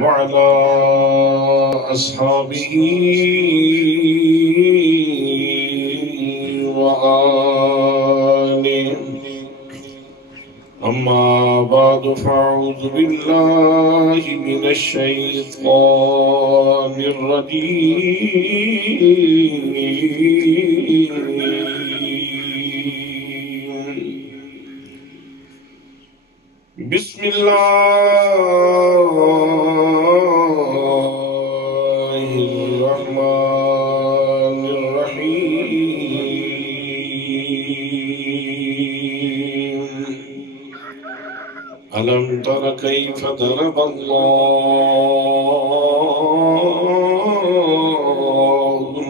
وعلى أصحابه وآله أما بعد فأعوذ بالله من الشيطان الرجيم بسم الله الرحمن الرحيم ألم تر كيف ضرب الله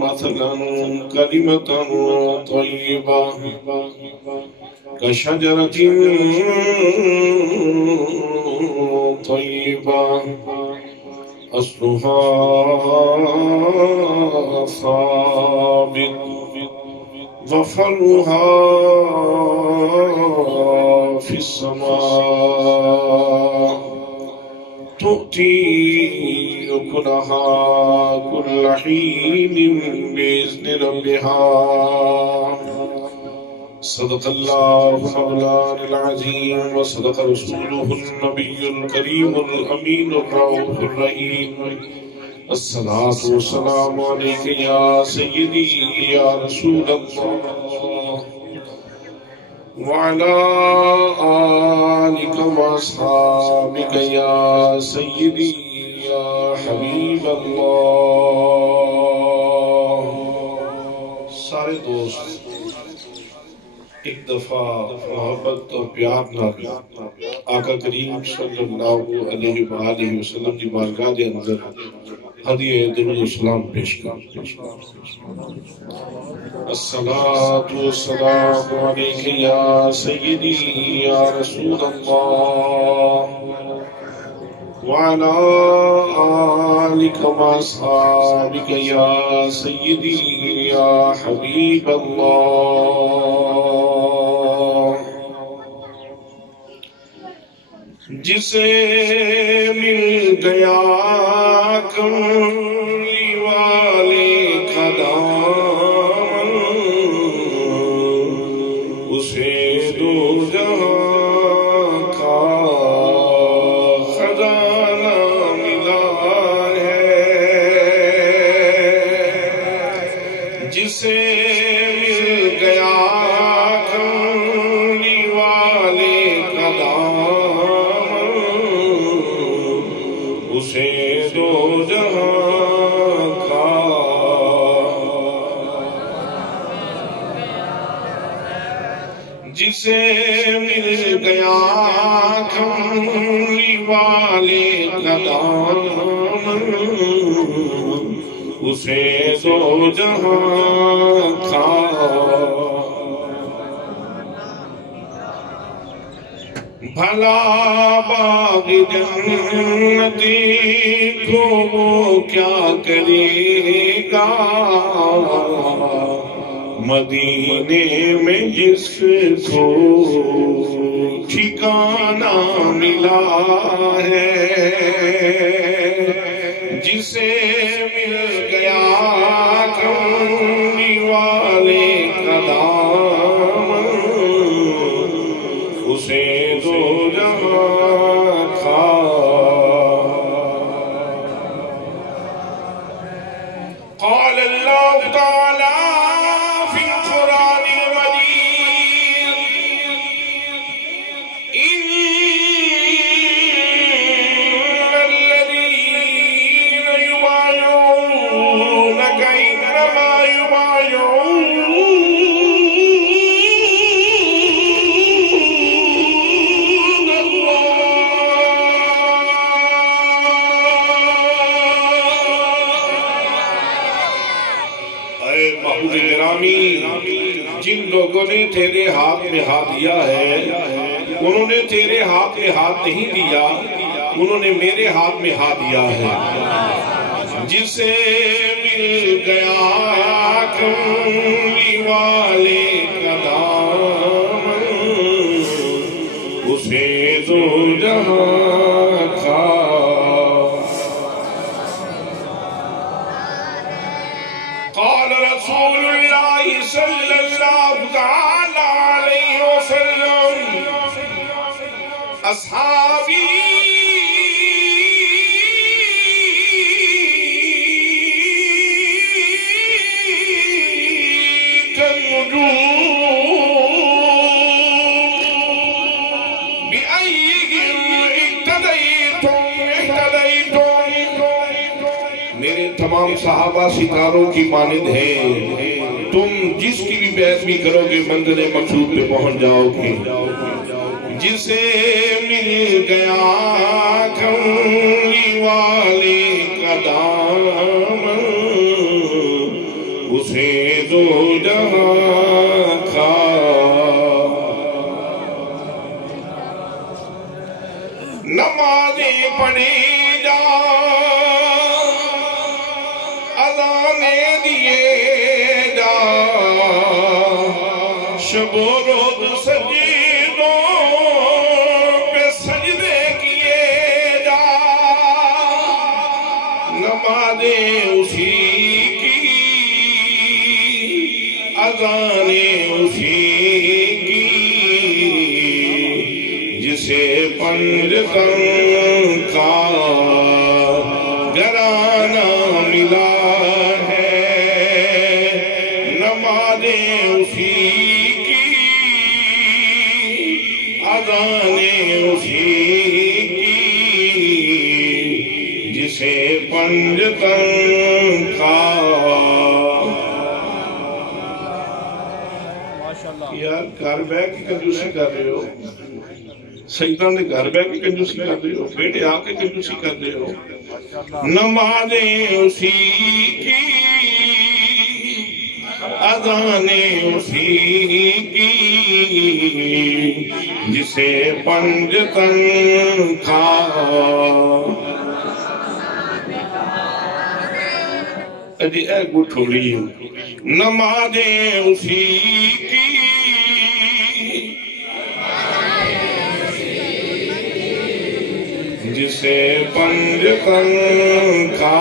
مثلا كلمة طيبة كشجرة طيبة أصلها ثابت وفرعها في السماء تؤتي أكلها كل حين بإذن ربها صدق الله مولانا العظيم وصدق رسوله النبي الكريم الأمين الرؤوف الرحيم الصلاة والسلام عليك يا سيدي يا رسول الله وعلى آلك وأصحابك يا سيدي يا حبيب الله. سارے دوست ایک دفعہ محبت اور پیار نال آقا کریم صلی اللہ علیہ وآلہ وسلم کی بارگاہ دے اندر ہدیہ درود و سلام پیش کر. الصلاة والسلام علیک یا سیدی یا رسول اللہ وعلى آلك وأصحابك يا سيدي يا حبيب الله. جسے مل گیا کملی والے کا دامن اسے دو جہاں کا خزانہ ملا ہے. جسے مل گیا کملی والے کا دامن اسے دو جہاں کا جسے مل گیا کملی والے کا دامن اسے دو جہاں کا. بھلا باغ جنتی کو وہ کیا کرے گا مدینے میں جس کو ٹھکانہ ملا ہے. جسے مل گیا کملی والے کا دامن اسے دو جہاں کا. قال اللہ تعالی فی القرآن المجید ان الذین یبایعونک انما یبایعون اللہ. اے محبوب گرامی، جن لوگوں نے تیرے ہاتھ میں ہاتھ دیا ہے انہوں نے تیرے ہاتھ میں ہاتھ نہیں دیا، انہوں نے میرے ہاتھ میں ہاتھ دیا ہے. جسے مل گیا کملی والے کا دامن اسے دو جہاں کا قال رسول اللہ صلی اللہ تعالی علیہ وسلم اصحابی تمام صحابہ ستاروں کی مانند ہیں، تم جس کی بھی بیعت بھی کرو گے منزل مقصود پہ پہنچ جاؤ گے۔ جسے مل گیا کملی والے کا دامن اسے دو جہاں کا نمازیں پڑھے جا دیے جا شب و روز سجدوں پہ سجدے کیے جا نمازیں اسی کی اذانیں اسی کی جسے پنجتن کا گھرانہ ملا اسی کی اذانیں اسی کی جسے پنجتن کا یار گھر بیٹھ کے کنجوسی کر رہے ہو، سیدہ نے گھر بیٹھ کے کنجوسی کر رہے ہو، بیٹے آ کے کنجوسی کر رہے ہو۔ نمازیں اسی کی اذانیں اسی کی جسے پنجتن کا اجی اے گٹھوڑی نمازیں اسی کی جسے پنجتن کا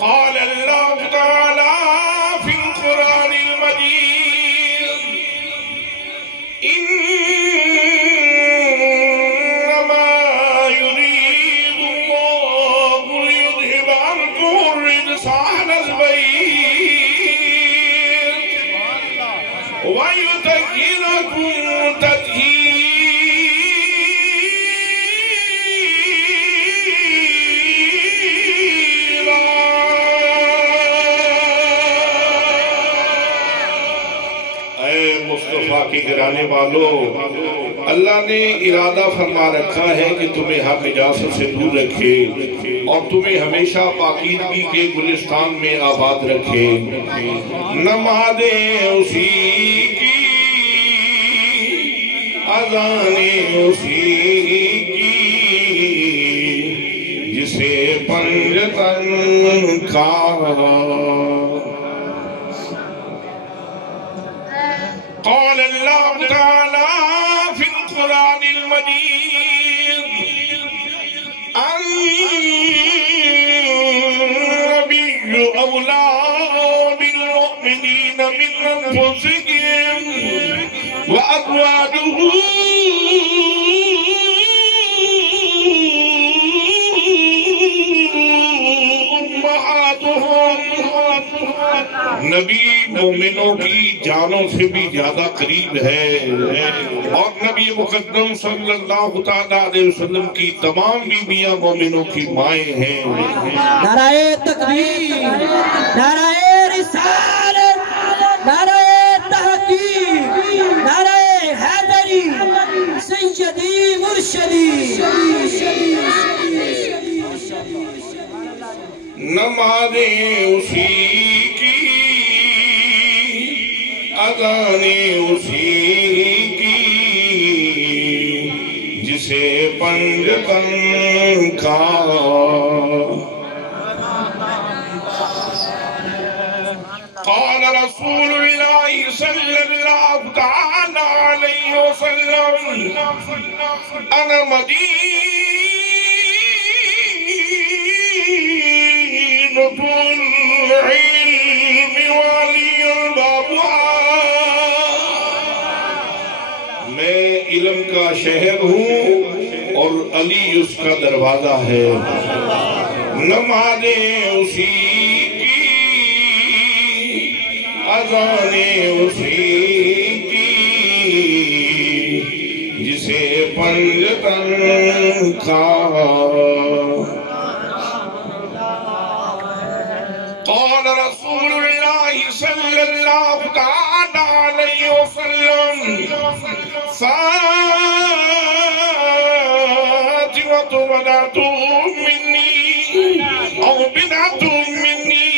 قال اللہ تعالی فی القرآن المجید انما یرید اللہ لیذہب عنکم الرجس اہل البیت ویطہرکم تطہیرا۔ مصطفیٰ کی گرانے والوں، اللہ نے ارادہ فرما رکھا ہے کہ تمہیں ہر نجاست سے دور رکھے اور تمہیں ہمیشہ پاکیزگی کے گلستان میں آباد رکھے۔ نمازیں اسی کی اذانیں اسی کی جسے پنجتن کا قال اللہ تعالی فی القرآن المجید النبی اولا بالمؤمنین من انفسهم وازواجہ نبی مومنوں کی جانوں سے بھی زیادہ قریب ہے اور نبی مقدم صلی اللہ علیہ وسلم کی تمام بیویاں مومنوں کی مائیں ہیں۔ نعرہ تکبیر، نعرہ رسالت، نعرہ تحقیق، نعرہ حیدری، سیدی مرشدی۔ نمازیں اسی کی اذانیں اسی کی جسے پنجتن کا قال رسول اللہ صلی اللہ وسلم انا مدینۃ العلم وعلی الباب، میں علم کا شہر ہوں اور علی اس کا دروازہ ہے، نمازیں اسی کی، اذانیں اسی کی، جسے پنجتن تھا قال رسول اللہ صلی اللہ تعالی علیہ وسلم فاطمة بنت منی او بنت منی،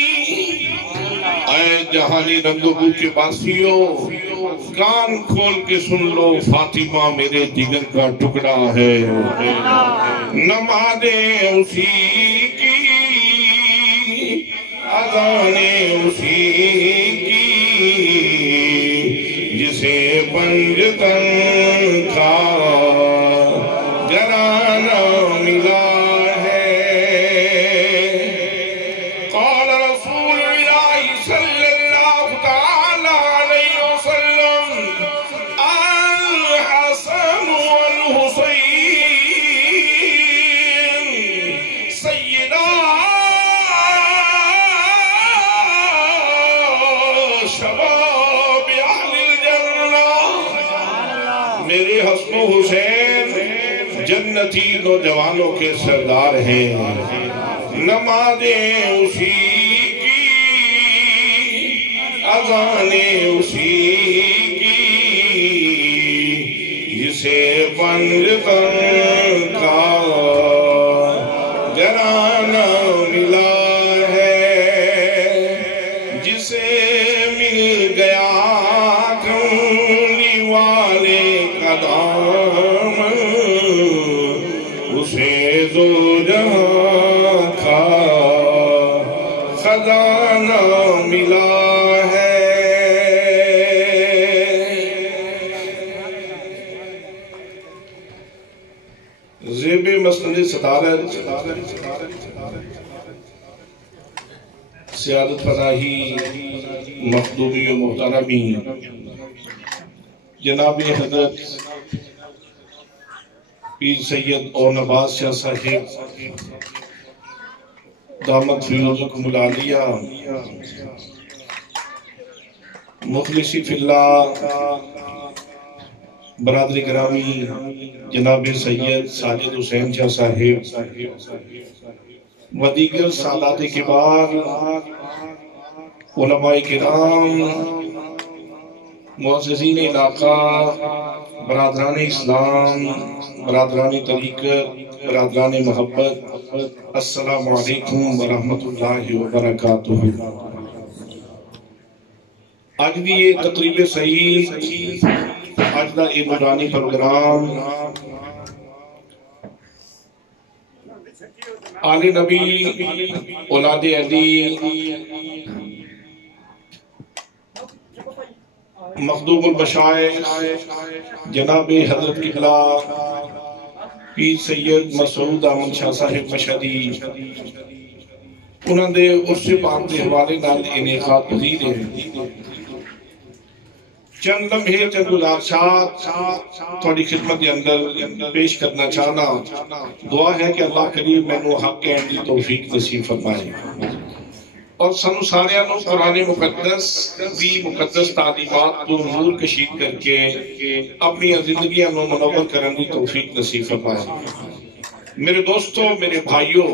اے جہانی رنگبو کے باسیوں کان کھول کے سن لو، فاطمہ میرے جگر کا ٹکڑا ہے، نمازیں اسی کی، اذانیں اسی کی، جسے پنجتن کا گرانہ ملا ہے۔ قال رسول اللہ صلی اللہ تعالی علیہ وسلم الحسن والحسین سیدہ شباب اہل الجنہ، میرے حسن و حسین جنتی نوجوانوں کے سردار ہیں، نمازیں اسی کی، اذانیں اسی کی، جسے پنجتن کا گرانہ ملا ہے، جسے مل گیا کملی والے کا دامن، اسے دو جہاں کا خزانہ ملا ہے۔ زیب مسند صدارت سیادت فراہی مخدومی و محترمی جناب حضرت پیر سید اور نواز شاہ صاحب دامت فیروزکم العالیہ، مخلصی فی اللہ برادری گرامی جناب سید ساجد حسین شاہ صاحب و دیگر سادات کبار، علماء کرام، معززین علاقہ، برادران اسلام، برادران طریقت، برادران محبت، السلام علیکم ورحمت اللہ وبرکاتہ۔ آج بھی یہ تقریب صحیح آج دا ایک نورانی پروگرام آل نبی اولاد علی مخدوم البشائر جناب حضرت قبلہ پیر سید مسعود احمد شاہ صاحب مشہدی انہوں نے اس سے پاک دے حوالے نال انعقاد پذیر ہے۔ چند لمحے چند گزارشات تھوڑی خدمت کے اندر پیش کرنا چاہنا، دعا ہے کہ اللہ کریم میں نو حق کہنے دی توفیق نصیب فرمائے، اور سنو ساریاں نو قرآن مقدس دی مقدس تعلیمات تو نور کشید کر کے اپنی زندگیاں نو منور کرنے دی توفیق نصیب فرمائے۔ میرے دوستوں، میرے بھائیوں،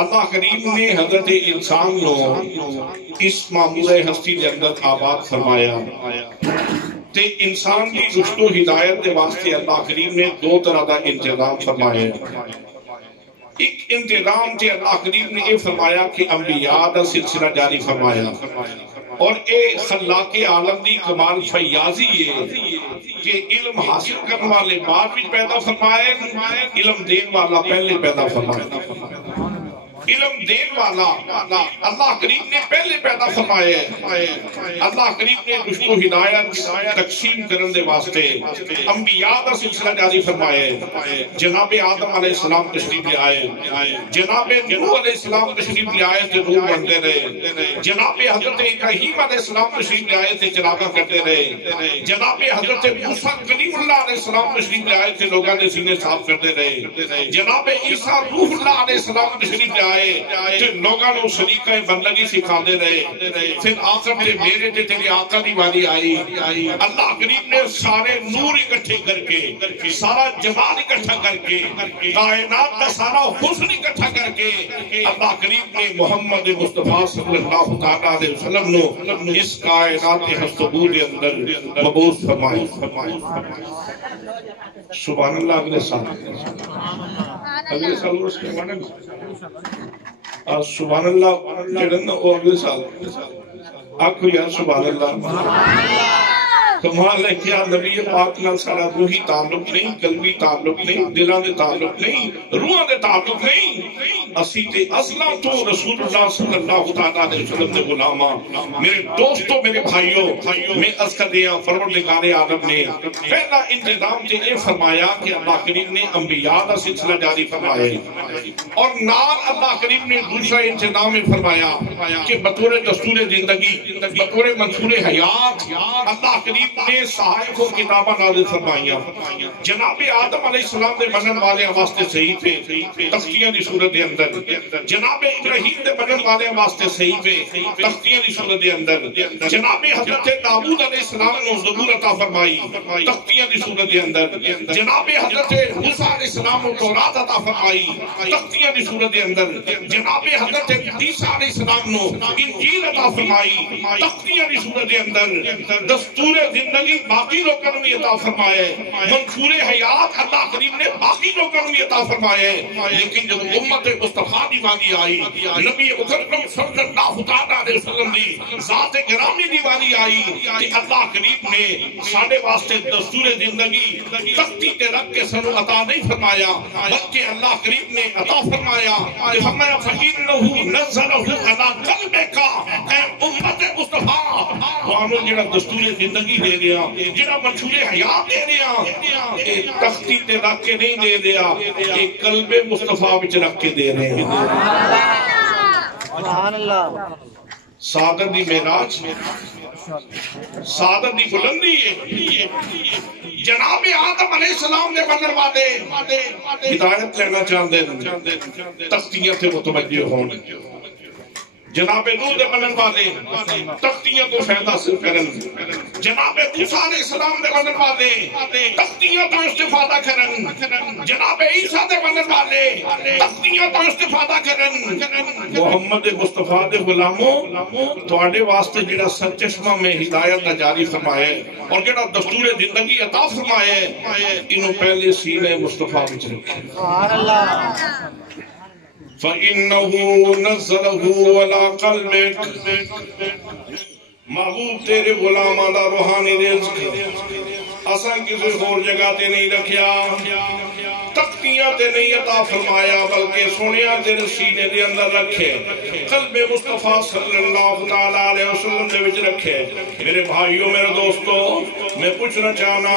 اللہ کریم نے حضرت انسان نو اس معمول ہستی کے اندر آباد فرمایا تے انسان کی رشد و ہدایت کے واسطے اللہ کریم نے دو طرح کا انتظام فرمایا۔ ایک انتظام تے اللہ کریم نے یہ فرمایا کہ انبیاء دا سلسلہ جاری فرمایا، اور اے خلاق عالم دی کمال فیاضی ہے کہ علم حاصل کرنے والے بعد بھی پیدا فرمائے، علم دین والا پہلے پیدا فرمائے۔ علم دین والا اللہ کریم نے پہلے پیدا فرمایا ہے۔ اللہ کریم نے اس کو ہدایت تقسیم کرنے دے واسطے انبیاء دا سلسلہ جاری فرمایا ہے۔ جناب آدم علیہ السلام تشریف لے آئے، جناب نوح علیہ السلام تشریف لے آئے تھے، روح بنتے رہے۔ جناب حضرت ابراہیم علیہ السلام تشریف لے آئے تھے، چراغاں کرتے رہے۔ جناب حضرت موسیٰ کلیم اللہ علیہ السلام تشریف لے آئے تھے، لوگاں نے سینے صاف کرتے رہے۔ جناب عیسیٰ روح اللہ علیہ السلام تشریف لے آئے تو لوگاں نے سلیقہ بندگی سکھا دے رہے۔ پھر آخر میں میرے تے تیری آقا دی والی آئی، اللہ کریم نے سارے نور اکٹھے کر کے، سارا جمال اکٹھا کر کے، کائنات کا سارا حسن اکٹھا کر کے اللہ کریم نے محمد مصطفیٰ صلی اللہ علیہ وسلم نو اس کائنات ہستگو دے اندر مبعوث فرمایا۔ سبحان اللہ۔ اگلے سال اس کے معنی سبحان اللہ جڑن او اگلے سال آکھو یار سبحان اللہ۔ کمال ہے کیا نبی پاک نال سارا روحی تعلق نہیں، قلبی تعلق نہیں، دلاں دے تعلق نہیں، روحاں دے تعلق نہیں، اسی تے اصلا تو رسول اللہ صلی اللہ علیہ وسلم دے غلاماں۔ میرے دوستو، میرے بھائیوں، میں عرض کر دیا پروردگار عالم نے پہلا انتظام تے اے فرمایا کہ اللہ کریم نے انبیاء دا سلسلہ جاری فرمایا، اور نال اللہ کریم نے دوسرا انتظام فرمایا کہ بطور دستور زندگی، بطور منصور حیات اللہ کریم نے صحائف و کتابہ نازل فرمائیاں۔ جناب آدم علیہ السلام دے بنن والے واسطے صحیح تھے تختیاں دی صورت دے اندر، جناب ابراہیم دے بنن والے واسطے صحیح تھے تختیاں دی صورت دے اندر، جناب حضرت داؤد علیہ السلام نے زبور عطا فرمائی تختیاں دی صورت دے اندر، جناب حضرت موسیٰ علیہ السلام نے تورات عطا فرمائی تختیاں دی صورت دے اندر، جناب حضرت عیسیٰ علیہ السلام نے انجیل عطا فرمائی تختیاں دی صورت دے اندر، دستور زندگی باقی لوگوں نے عطا فرمائے، منصور حیات اللہ کریم نے باقی لوگوں نے عطا فرمائے۔ لیکن جب امت مصطفیٰ دی والی آئی، نبی مکرم صلی اللہ علیہ وسلم دی ذات گرامی دی والی آئی کہ اللہ کریم نے ساڑھے واسطے دستور زندگی تختی تے رکھ کے سنو عطا نہیں فرمایا، بلکہ اللہ کریم نے عطا فرمایا فرمایا فَإِنَّهُ نَزَّلَهُ عَلَىٰ قَلْبِكَ اے امت مصطفیٰ، وہاں جڑا دستور زندگی دے دیا، جڑا منشور حیات دے دیا، ایک تختی تے رکھ کے نہیں دے دیا، ایک قلب مصطفیٰ بچ رکھ کے دے رہے ہیں۔ سعادت دی معراج، سعادت دی بلندی ہے۔ جناب آدم علیہ السلام نے بنن والے ہدایت لینا چاہتے ہیں، تختیاں سے متوجہ ہوں۔ جناب نوح دے بنن والے تختیاں تو فائدہ حاصل کرن، جناب موسیٰ علیہ السلام دے بنن والے تختیاں تو استفادہ کرن، جناب عیسیٰ دے بنن والے تختیاں تو استفادہ کرن۔ محمد مصطفیٰ دے غلاموں، تواڈے واسطے جڑا سرچشمہ میں ہدایت دا جاری فرمایا اور جڑا دستور زندگی عطا فرمایا، انہوں پہلے سینے مصطفیٰ وچ رکھے۔ سبحان اللہ۔ فَإِنَّهُ نَزَّلَهُ عَلَىٰ قَلْبِكَ، محبوب تیرے غلاماں دا روحانی رزق اساں کسی اور جگہ تے نہیں رکھیا، تختیاں تے نہیں عطا فرمایا، بلکہ سونیا تیرے سینے دے اندر رکھے، قلب مصطفیٰ صلی اللہ علیہ وسلم دے وچ رکھے۔ میرے بھائیوں، میرے دوستو، میں پوچھنا چاہنا،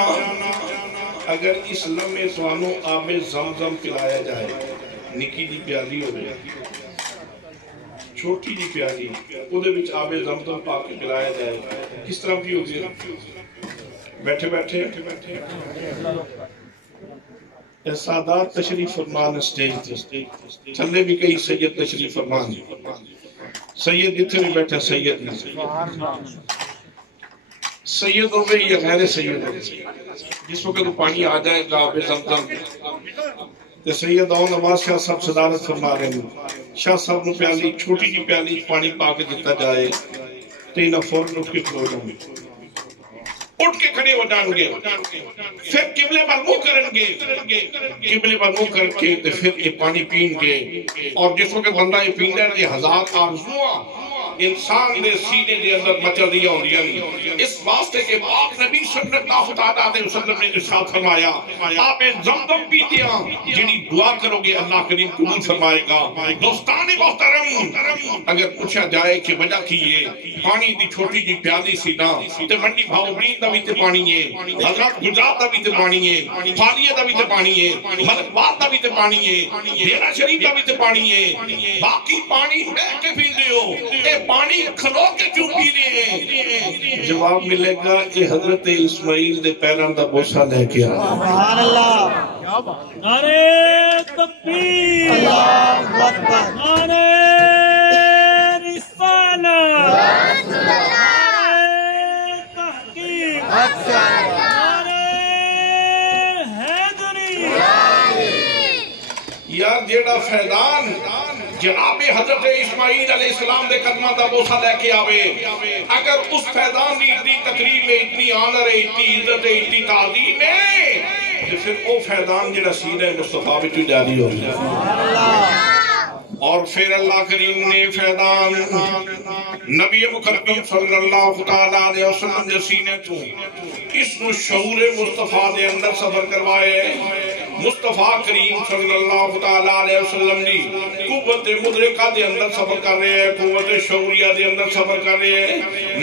اگر اس لمحے سوانوں آب زمزم پلایا جائے، نکی جی پیالی ہو گیا، چھوٹی جی پیالی، اُدھے بچ آب زمزم پاک کے پلایا جائے، کس طرح بھی ہو گیا؟ بیٹھے بیٹھے سادات تشریف فرمان اسٹیج، چلے بھی کئی سید تشریف فرمان، سید اتھے بھی بیٹھے سید نہیں، سید ہو گئی یا غیر سید ہو گئی، جس وقت پانی آ جائے گا آب زمزم، سید آؤں نواز شاہ صاحب صدارت فرما رہے ہیں، شاہ صاحب نے پیالی چھوٹی جی پیالی پانی پا کے دیتا جائے تو انہاں فوراں اٹھ کے کھلو جائیں گے، اٹھ کے کھڑے ہو جائیں گے، پھر قبلے پر منہ کریں گے، قبلے پر منہ کر کے پھر یہ پانی پین گے، اور جس وقت بندہ یہ پین ہے یہ ہزار آرزوਆਂ انسان دے سینے دے اندر مچل دیا ہوندیاں نہیں. اس واسطے کہ پاک نبی صلی اللہ علیہ وسلم نے ارشاد فرمایا آپ زمزم پیتیاں جنی دعا کرو گے اللہ کریم قبول فرمائے گا. دوستان محترم اگر پوچھا جائے کہ وجہ کی ہے پانی دی چھوٹی جی پیالی سی نا تے منڈی بھاؤ بین دا بھی تے پانی ہے, حضرت گجرات دا بھی تے پانی ہے, فالیہ دا بھی تے پانی ہے, ملک بات دا بھی تے پانی ہے, ڈیرہ شریف دا بھی تے پانی ہے. باقی پانی بہ کے پی دیو اے پانی کھلو کے کیوں پی رہے ہیں؟ جواب ملے گا کہ حضرت اسماعیل دے پیران دا بوسہ لے کے آ. سبحان اللہ. نعرہ تکبیر, اللہ اکبر, نعرہ رسالت, نعرہ تحقیق, نعرہ حیدری. یار جیڑا فیضان جناب حضرت اسماعیل علیہ السلام دے قدمہ دا بوسہ لے کے آوے, اگر اس فیضان دی اتنی تقریب ہے, اتنی آنر ہے, اتنی عزت ہے, اتنی تعظیم ہے, تو پھر او فیضان جنہ سینہ مصطفیٰ بچو جاری ہو جائے. اور پھر اللہ کریم نے فیضان نبی مکرم صلی اللہ علیہ وسلم جو سینے تو اس شعور مصطفیٰ دے اندر سفر کروائے. مصطفیٰ کریم صلی اللہ علیہ وسلم نے قوت مدرکہ دے اندر سفر کر رہے ہیں, قوت شعوریہ دے اندر سفر کر رہے ہیں.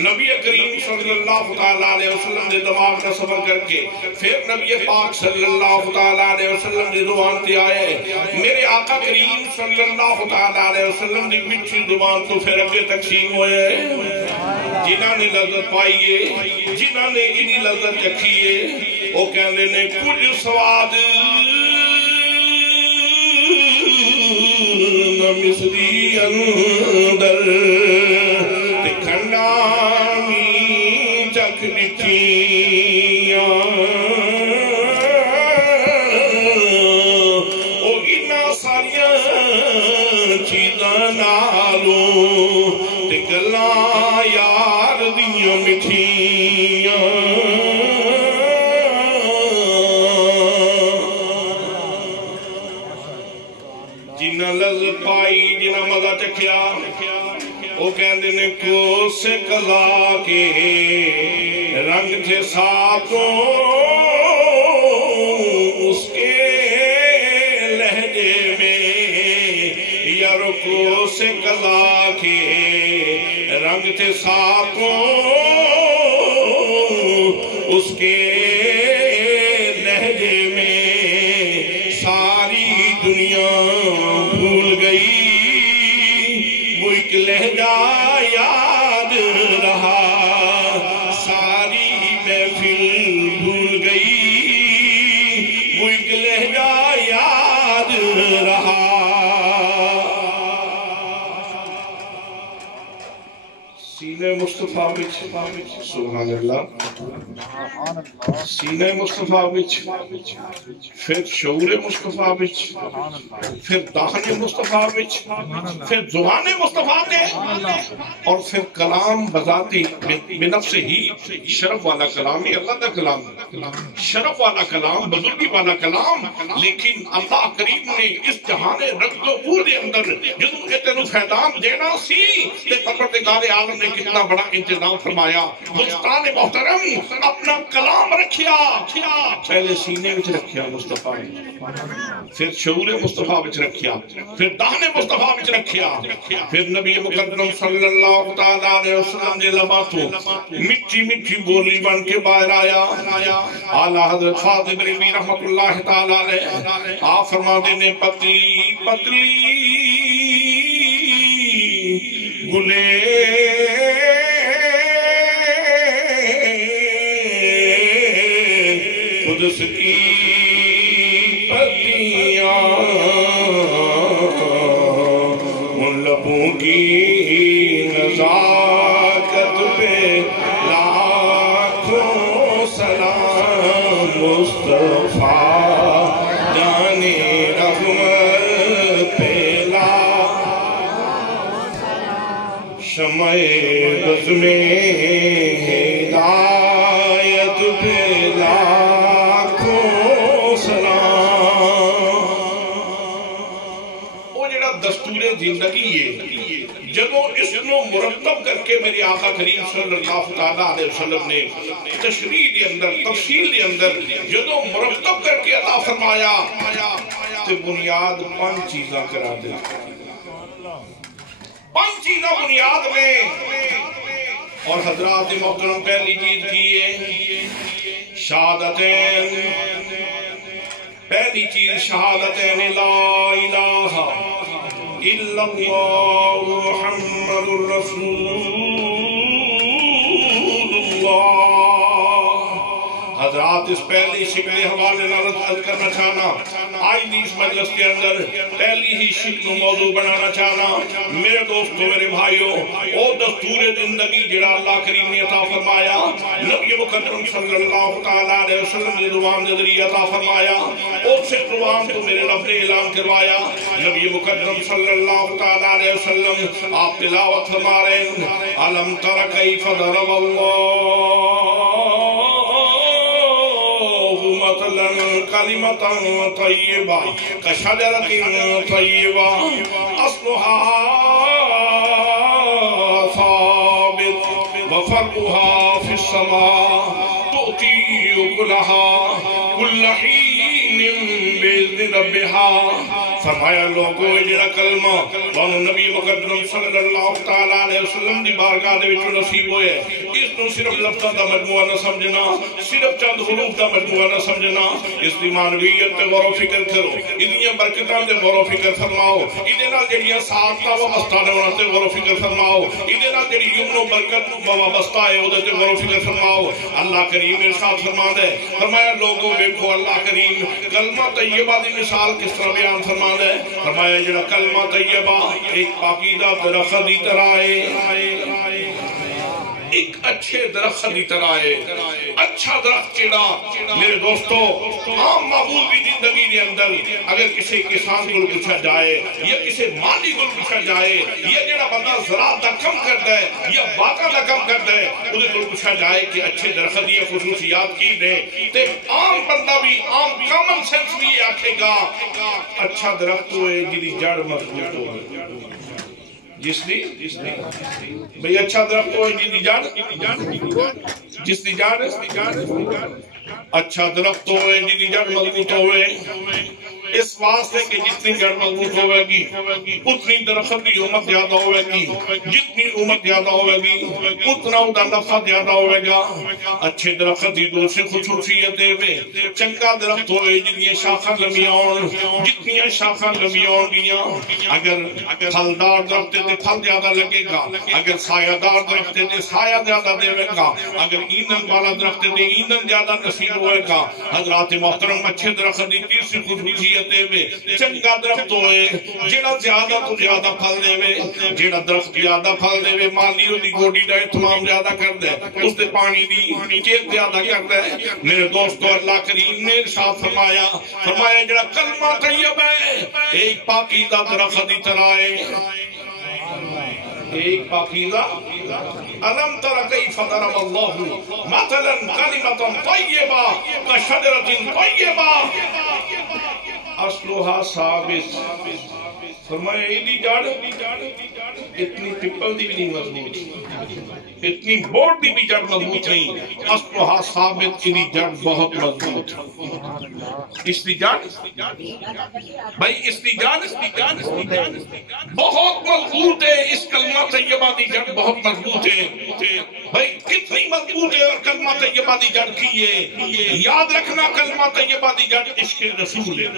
نبی کریم صلی اللہ علیہ وسلم دے دماغ کا سفر کر کے پھر نبی پاک صلی اللہ علیہ وسلم دے زبان تے آئے. میرے آقا کریم صلی اللہ علیہ وسلم دی مٹھی زبان تو پھر اگے تقسیم ہوئے. جنہاں نے لذت پائیے, جنہاں نے انہی لذت چکھیے, وہ کہندے نے کچھ سواد نمسری اندر تے کھنڈامی چک نٹھیاں. او انہاں ساریاں چیزاں نالوں تے گلاں یار دیاں مٹھیاں. جنہ لذت پائی, جنہ مزہ چکھیا, وہ کہندے نے کو سے قضا کے رنگ تھے ساتوں اس کے لہجے میں. یارو کو سے قضا کے رنگ تھے ساتوں اس کے لہجے میں. ساری دنیا بھول گئی وہ ایک لہجہ یاد رہا. ساری محفل بھول گئی وہ ایک لہجہ یاد رہا. سینہ مصطفیٰ بچ, سبحان اللہ, سینہ مصطفیٰ بچ, پھر شعور مصطفیٰ بچ, پھر داہن مصطفیٰ بچ, پھر زبان مصطفیٰ دے, اور پھر کلام بذاتی بنفس ہی شرف والا کلام. یہ اللہ کا کلام, شرف والا کلام, بزرگی والا کلام. لیکن اللہ کریم نے اس جہان رقص و عور دے اندر جدوں کہ تینوں فیضان دینا سی تے پروردگار عالم نے کتنا بڑا انتظام فرمایا. دوستان محترم اپنا کلام رکھیا, پہلے سینے وچ رکھیا مصطفیٰ, پھر شعور مصطفیٰ وچ رکھیا, پھر دہن مصطفیٰ وچ رکھیا, پھر نبی مقدم صلی اللہ علیہ وسلم دے لباتوں مٹھی مٹھی بولی بن کے باہر آیا. اعلیٰ حضرت فاضل بریلوی رحمت اللہ تعالیٰ علیہ آپ فرماتے نے پتلی پتلی گلے قدس کی پتیاں ان لبوں کی نزاکت پہ لاکھوں سلام. مصطفیٰ جانے رحمت پہ شمع بز میں ہدایت پہ لاکھوں سلام. وہ جڑا دستور زندگی ہے جب اس نو مرتب کر کے میرے آقا کریم صلی اللہ تعالیٰ علیہ وسلم نے تشریح دے اندر تفصیل دے اندر جدو مرتب کر کے عطا فرمایا تو بنیاد 5 چیزاں کرا دے 5 چیزاں بنیاد میں اور حضرات محترم پہلی چیز کی ہے شہادتین پہلی چیز شہادتین لا الہ الا اللہ محمد الرسول اللہ حضرات اس پہلی شکل حوالے نارد کرنا چاہنا آج بھی اس مجلس کے اندر پہلی ہی شکل موضوع بنانا چاہنا میرے دوستوں میرے بھائیوں او دستور زندگی جڑا اللہ کریم نے عطا فرمایا نبی مکرم صلی اللہ تعالیٰ علیہ وسلم نے زبان کے ذریعے عطا فرمایا او سے زبان تو میرے رب نے اعلان کروایا نبی مکرم صلی اللہ تعالیٰ علیہ وسلم آپ تلاوت فرما رہے ہیں علم تر کیف ضرب اللہ مثلا کلمة طیبہ کشجرة طیبہ اصلها ثابت وفرعها في السماء تؤتي أكلها كل حين بإذن ربها فرمایا لوگو جڑا کلمہ وانو نبی مقدم صلی اللہ تعالیٰ علیہ وسلم دی بارگاہ دے وچوں نصیب ہوئے اس نو صرف لفظاں دا مجموعہ نہ سمجھنا صرف چند حروف دا مجموعہ نہ سمجھنا اس دی معنویت تے غور و فکر کرو ادیاں برکتاں تے غور و فکر فرماؤ ادے نال جڑیاں سعادتاں وابستہ نے انہاں تے غور و فکر فرماؤ ادے نال جڑی یمن و برکت وابستہ ہے اودے تے غور و فکر فرماؤ اللہ کریم ارشاد فرماتا ہے فرمایا لوگو دیکھو اللہ کریم کلمہ طیبہ دی مثال کس طرح بیان فرماتا ہے فرمایا جڑا کلمہ طیبہ ایک پاکیزہ درخت دی طرح ہے ایک اچھے درخت دی طرح ہے اچھا درخت چڑا میرے دوستو عام معمول کی زندگی دے اندر اگر کسی کسان کو پوچھا جائے یا کسی مالی کو پوچھا جائے یا جڑا بندہ زراعت دا کم کرتا ہے یا باغاں دا کم کرتا ہے انہیں کو پوچھا جائے کہ اچھے درخت دی خصوصیات کی دیں تے عام بندہ بھی عام کامن سینس بھی آکھے گا اچھا درخت ہوئے جنی جڑ مضبوط ہوئے جس نے بھئی اچھا درخت ہوئے جنی جڑ اچھا درخت ہوئے جنی جڑ مضبوط ہوئے اس واسطے کہ جتنی جڑ مضبوط ہوئے گی اتنی درخت کی عمر زیادہ ہوئے گی جتنی عمر زیادہ ہوئے گی اتنا ادا نفع زیادہ ہوئے گا اچھے درخت کی دوسری خصوصیتیں میں چنگا درخت ہوئے جتنی شاخہ لمیاں ہوں جتنی شاخہ لمیاں ہوں گیاں اگر پھلدار درخت تے پھل زیادہ لگے گا اگر سایہ دار درخت تے سایہ زیادہ دے گا اگر ایندھن والا درخت تے ایندھن زیادہ نصیب ہوئے گا حضرات محترم اچھے درخت کی تیسری خصوصیت چنگا درخت ہوئے جیڑا زیادہ تو زیادہ پھل دے وے جیڑا درخت زیادہ پھل دے وے مالی دی گوڑی دا اہتمام زیادہ کر دے اس دے پانی دی کیت زیادہ کر دے میرے دوستو اللہ کریم نے ارشاد فرمایا جیڑا کلمہ طیب ہے ایک پاکیزہ درخت دی طرح ہے ایک پاکیزہ ألم تر كيف ضرب الله مثلا كلمة طيبة كشجرة طيبة اصلها ثابت فرمایا ایدی جڑ اتنی پپل دی بھی نہیں مضبوط اتنی بورڈ دی بھی جڑ مضبوط نہیں اصلها ثابت ایدی جڑ بہت مضبوط اس دی جڑ بھائی اس دی جڑ بہت مضبوط ہے اس کلمہ طیبہ دی جڑ بہت مضبوط ہے بھائی کتنی مضبوط ہے اور کلمہ طیبہ دی جڑ کی ہے یاد رکھنا کلمہ طیبہ دی جڑ عشق رسول ہے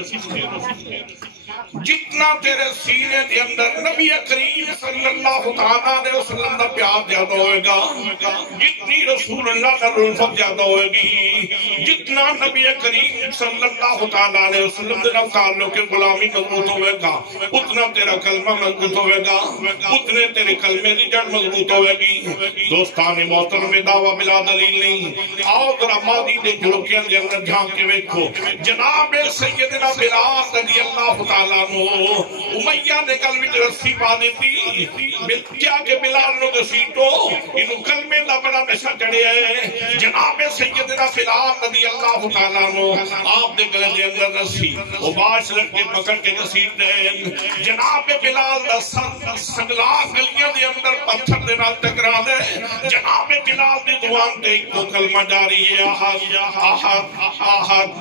جتنا تیرے سینے دے اندر نبی کریم صلی اللہ علیہ وسلم دا پیار زیادہ ہوئے گا جتنی رسول اللہ کا رفت زیادہ ہوئے گی جتنا نبی کریم صلی اللہ علیہ وسلم دے تعلق غلامی مضبوط ہوئے گا اتنا تیرا کلمہ مضبوط ہوئے گا اتنے تیرے کلمے دی جڑ مضبوط ہوئے گی دوستان محترم دعویٰ بلا دلیل نہیں آؤ ذرا ماضی دے جھڑکیاں دے اندر جھانک کے ویکھو جناب سیدنا بلال رضی اللہ تعالیٰ امیہ نے کلمے کی رسی پا دیتی کیا کہ بلال نو دسیٹو انہوں کلمے نہ بڑا نشہ چڑھے ہیں جناب سیدنا بلال رضی رضی اللہ تعالیٰ عنہ آپ نے گلے دے اندر رسی وہ باش لڑکے پکڑ کے گسیٹ دیں جناب بلال دا سنگلا گلیاں دے اندر پتھر دے نال ٹکرا دے جناب بلال دی زبان تے ایک کو کلمہ جاری ہے احد احد احد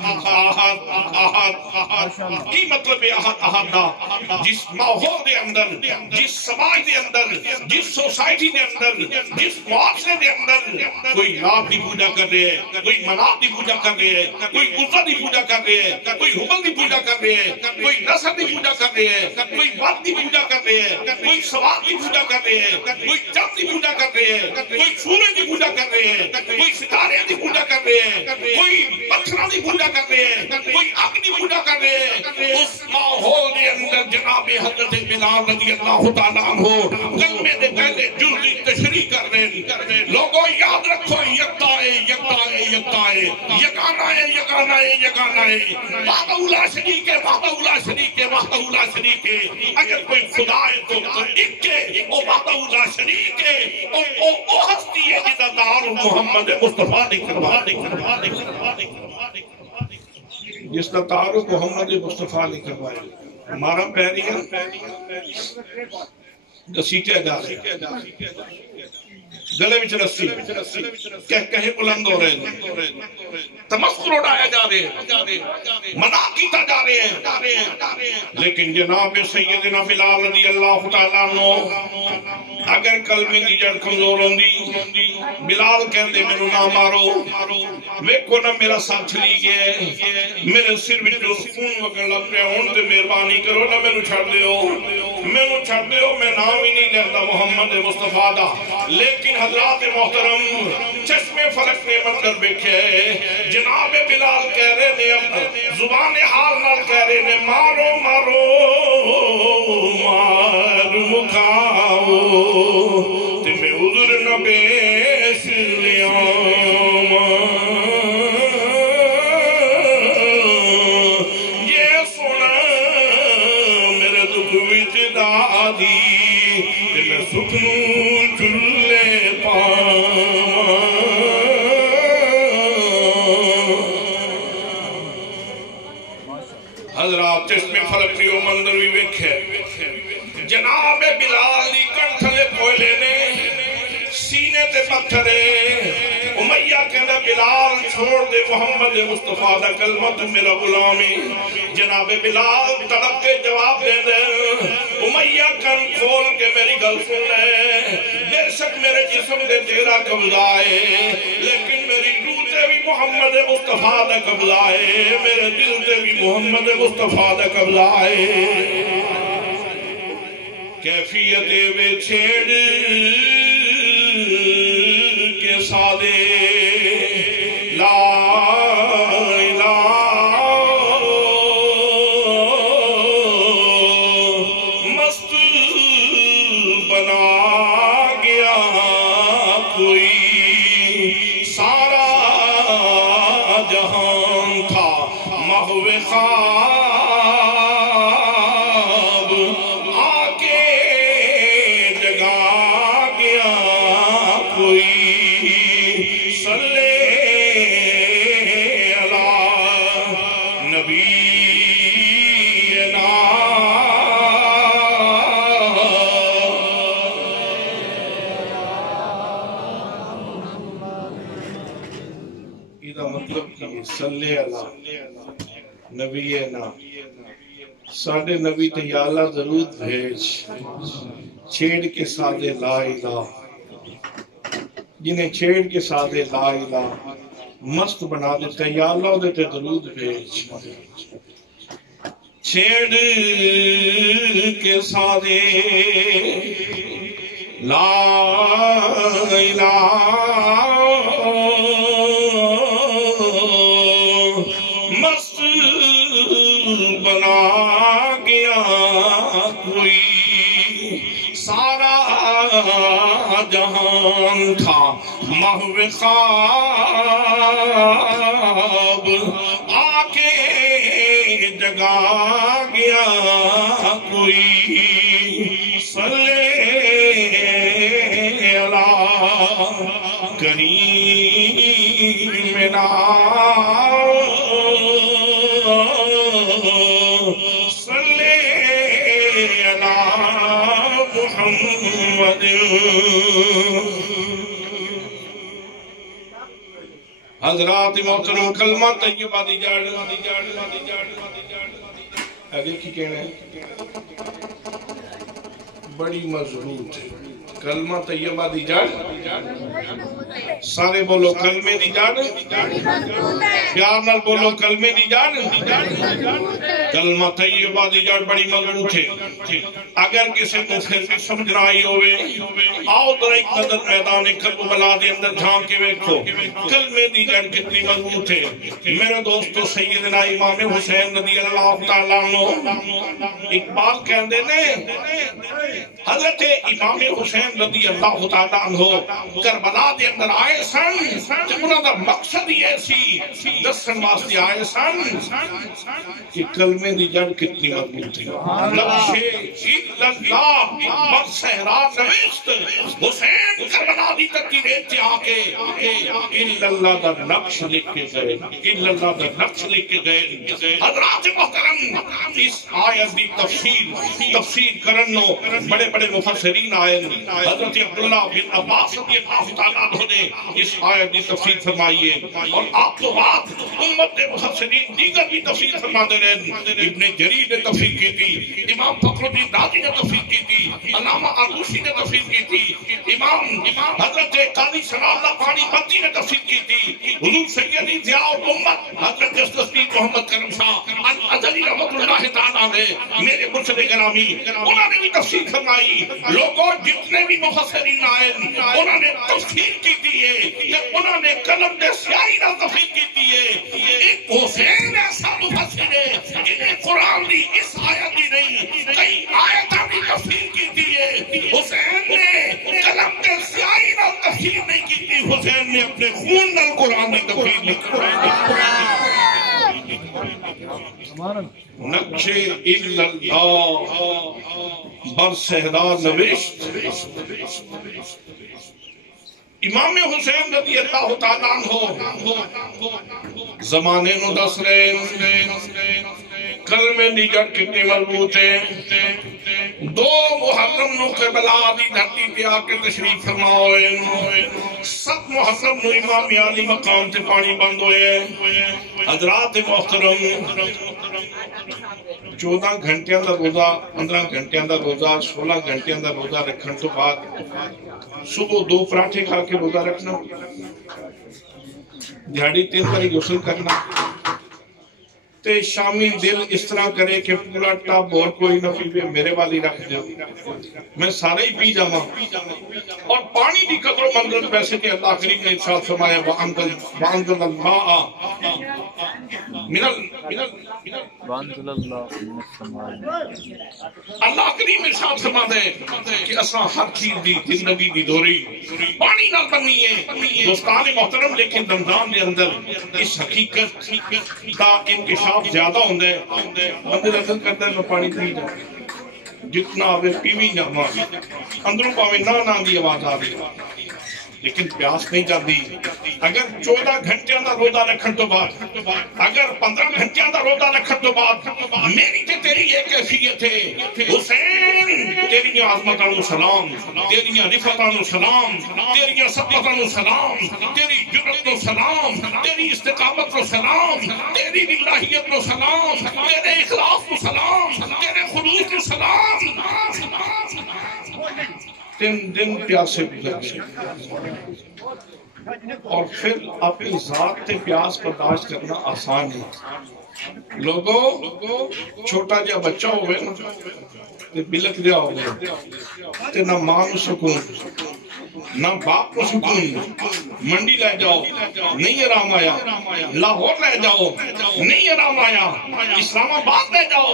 احد احد کی مطلب ہے احد احد دا جس ماحول دے اندر جس سماج دے اندر جس سوسائٹی دے اندر جس معاشرے دے اندر کوئی رات دی پوجا کر رہے ہیں کوئی منات دی پوجا کر رہے ہیں کوئی عزت دی پوجا کر رہے ہیں کوئی حبل دی پوجا کر رہے ہیں کوئی نصر دی پوجا کر رہے ہیں کوئی بات دی پوجا کر رہے ہیں کوئی سوال دی پوجا کر رہے ہیں کوئی چند دی پوجا کر رہے ہیں کوئی سورج دی پوجا کر رہے ہیں کوئی ستارے دی پوجا کر رہے ہیں کوئی پتھروں دی پوجا کر رہے ہیں کوئی آگ دی پوجا کر رہے ہیں اس ماحول کے اندر جناب حضرت بلال رضی اللہ تعالیٰ عنہ کلمے دے پہلے جلدی تشریح کر رہے ہیں لوگوں یاد رکھو یکتا ہے یکتا ہے یکتا ہے یکانا ہے یکانا ہے یکانا ہے وحدہ لا شریک ہے وحدہ لا شریک ہے وحدہ لا شریک ہے اگر کوئی خدا ہے تو ایک ہے وہ وحدہ لا شریک ہے وہ ہستی ہے جدہ دار محمد مصطفیٰ نے کروا جس کا تعارف محمد مصطفیٰ نے کروایا ہمارا پیریاں گسیٹے جا رہے گلے وچ رسی کہے بلند ہو رہے ہیں تمسخر اڑایا جا رہے ہیں منع کیتا جا رہے ہیں لیکن جناب سیدنا بلال رضی اللہ تعالیٰ عنہ اگر قلبی دی جڑ کمزور ہوندی بلال کہندے مینوں نہ مارو ویکھو نہ میرا ساتھ چلی گیا میرے سر وچ جو خون وگن لگ پیا ہن تے مہربانی کرو نہ مینوں چھڈ دیو میں نام ہی نہیں لیتا محمد مصطفیٰ دا لیکن حضرات محترم چشم فلک نے منظر بیکھے جناب بلال کہہ رہے نے زبان حال نال کہہ رہے نے مارو مارو مار مکھاؤ تے میں عذر نہ پیش لیا یہ سنا میرے دکھ وچ دادی تے میں سکھنوں چلے پاواں حضرات چشم فلک دیو منظر بھی ویکھے جناب بلال دی کنٹھلے پوئلے نے سینے تے پتھرے امیہ کہنا بلال چھوڑ دے محمد مصطفیٰ دا کلمہ تو میرا غلامی جناب بلال تڑپ کے جواب دے دے امیہ کن کھول کے میری گل سن لے بے شک میرے جسم دے تیرا قبضہ ہے لیکن میری روح تے بھی محمد مصطفیٰ دا قبضہ ہے میرے دل تے بھی محمد مصطفیٰ دا قبضہ ہے کیفیت وے چھیڑ کے سادے لا الہ مست بنا گیا کوئی سارا جہان تھا محو خواب آکے جگا گیا کوئی صلی علی نبینا ایدہ مطلب کی صلی علی نبینا ساڑھے نبی تے یا اللہ درود بھیج چھیڑ کے سادے لا الہ جنہیں چھیڑ کے سادے لا الہ مست بنا دیتے یا اللہ دیتے درود بھیج چھیڑ کے سادے لا الہ مست بنا گیا کوئی سارا جہان تھا محو خواب آکے جگا گیا کوئی صلی علی کریمنا صلی علی محمد حضرات محترم کلمہ طیبہ دی جاڑ آگے کی کہنا ہے بڑی مضبوط ہے کلمہ طیبہ دی جاڑ سارے بولو کلمے دی جاڑ پیار نال بولو کلمے دی جاڑ کلمہ طیبہ دی جاڑ بڑی مضبوط ہے اگر کسی کو پھر بھی سمجھ رہی ہوئے آؤ در ایک نظر میدان کربلا دے اندر جھانک کے ویکھو کلمے دی جاڑ کتنی مضبوط ہے میرے دوستو سیدنا امام حسین رضی اللہ تعالیٰ عنہ اقبال کہندے نے حضرت امام حسین رضی اللہ تعالیٰ عنہ کربلا دے اندر آئے سن جب انہوں دا مقصد ہی ایسی دسن واسطے آئے سن کہ کلمے دی جڑ کتنی مضبوط ہے نقشے اللہ بر صحرا نوشت حسین کربلا دی تکیرے تے آکے اللہ دا نقش لکھ کے گئے اللہ دا نقش لکھ کے گئے حضرات محترم اس آیت دی تفسیر کرنو بڑے بڑے مفسرین آئے حضرت عبداللہ بن عباس رضی اللہ تعالیٰ عنہ نے اس آیت کی تفسیر فرمائی ہے اور آپ تو بات امت کے مفسرین دیگر بھی تفسیر فرما دے رہے ابن جریر نے تفسیر کی تھی امام فخر الدین رازی نے تفسیر کی تھی علامہ آلوسی نے تفسیر کی تھی امام حضرت قاضی ثناء اللہ پانی پتی نے تفسیر کی تھی حضور سیدی ضیاء الامت حضرت جسٹس محمد کرم شاہ الازہری رحمۃ اللہ تعالیٰ نے میرے مرشد گرامی انہوں نے بھی تفسیر فرمائی لوگوں جتنے بھی مفسرین آئے انہوں نے تفسیر کی تھی کہ انہوں نے قلم دے سیاہی نہ تفسیر کی تھی ایک حسین ایسا مفسر ہے انہیں قرآن دی اس آیت دی نہیں کئی آیتاں بھی تفسیر کی تھی حسین نے قلم دے سیاہی نہ تفسیر نہیں کی تھی حسین نے اپنے خون نال قرآن دی تفسیر لکھی نقشے اللہ بر صحرا نوشت امام حسین رضی اللہ تعالیٰ عنہ زمانے نو دس رہے کلمے دی جڑ کتنی مضبوط ہے دو محرم نو کربلا دی دھرتی پہ آ کے تشریف فرما ہوئے سب محرم نو امام علی مقام سے پانی بند ہوئے حضرات محترم 14 گھنٹیاں دا روزہ 15 گھنٹیاں دا روزہ 16 گھنٹیاں دا روزہ رکھن تو بعد صبح 2 پراٹھے کھا کے روزہ رکھنا دیہڑی 3 باری غسل کرنا تے شامی دل اس طرح کرے کہ پورا ٹاپ اور کوئی نہ پیوے میرے والی رکھ دے میں سارے ہی پی جاما اور پانی دی قدر و منزل پیسے کہ اللہ کریم نے ارشاد فرمایا وَأَنزَلَ الْمَاءَ اللہ کریم ارشاد فرما دے کہ اساں ہر چیز دی زندگی دی دوری پانی نہ بننی ہے دوستان محترم لیکن رمضان دے اندر اس حقیقت کا انکشاف زیادہ ہوندہ ہے بندے رسل کرتا ہے میں پانی پی جاؤں جتنا آوے پیوی جاما اندروں پاوے نہ دی آواز آ رہی لیکن پیاس نہیں جاتی اگر 14 گھنٹیاں دا روزہ رکھن تو بعد اگر 15 گھنٹیاں دا روزہ رکھن تو بعد میری تے تیری ایک کیفیت ہے حسین تیری عظمتاں نو سلام تیری رفعتاں نو سلام تیری سبقتاں نو سلام تیری جرأت نو سلام تیری استقامت نو سلام تیری الہیت نو سلام تیرے اخلاص نو سلام تیرے خلوص نو سلام 3 دن پیاسے گزر اور پھر اپنی ذات تے پیاس برداشت کرنا آسان ہے لوگوں چھوٹا جا بچہ ہوئے نا تے بلک دیا ہوئے تے نہ ماں نو سکون نہ باپ کو سکون منڈی لے جاؤ نہیں آرام آیا لاہور لے جاؤ نہیں آرام آیا اسلام آباد لے جاؤ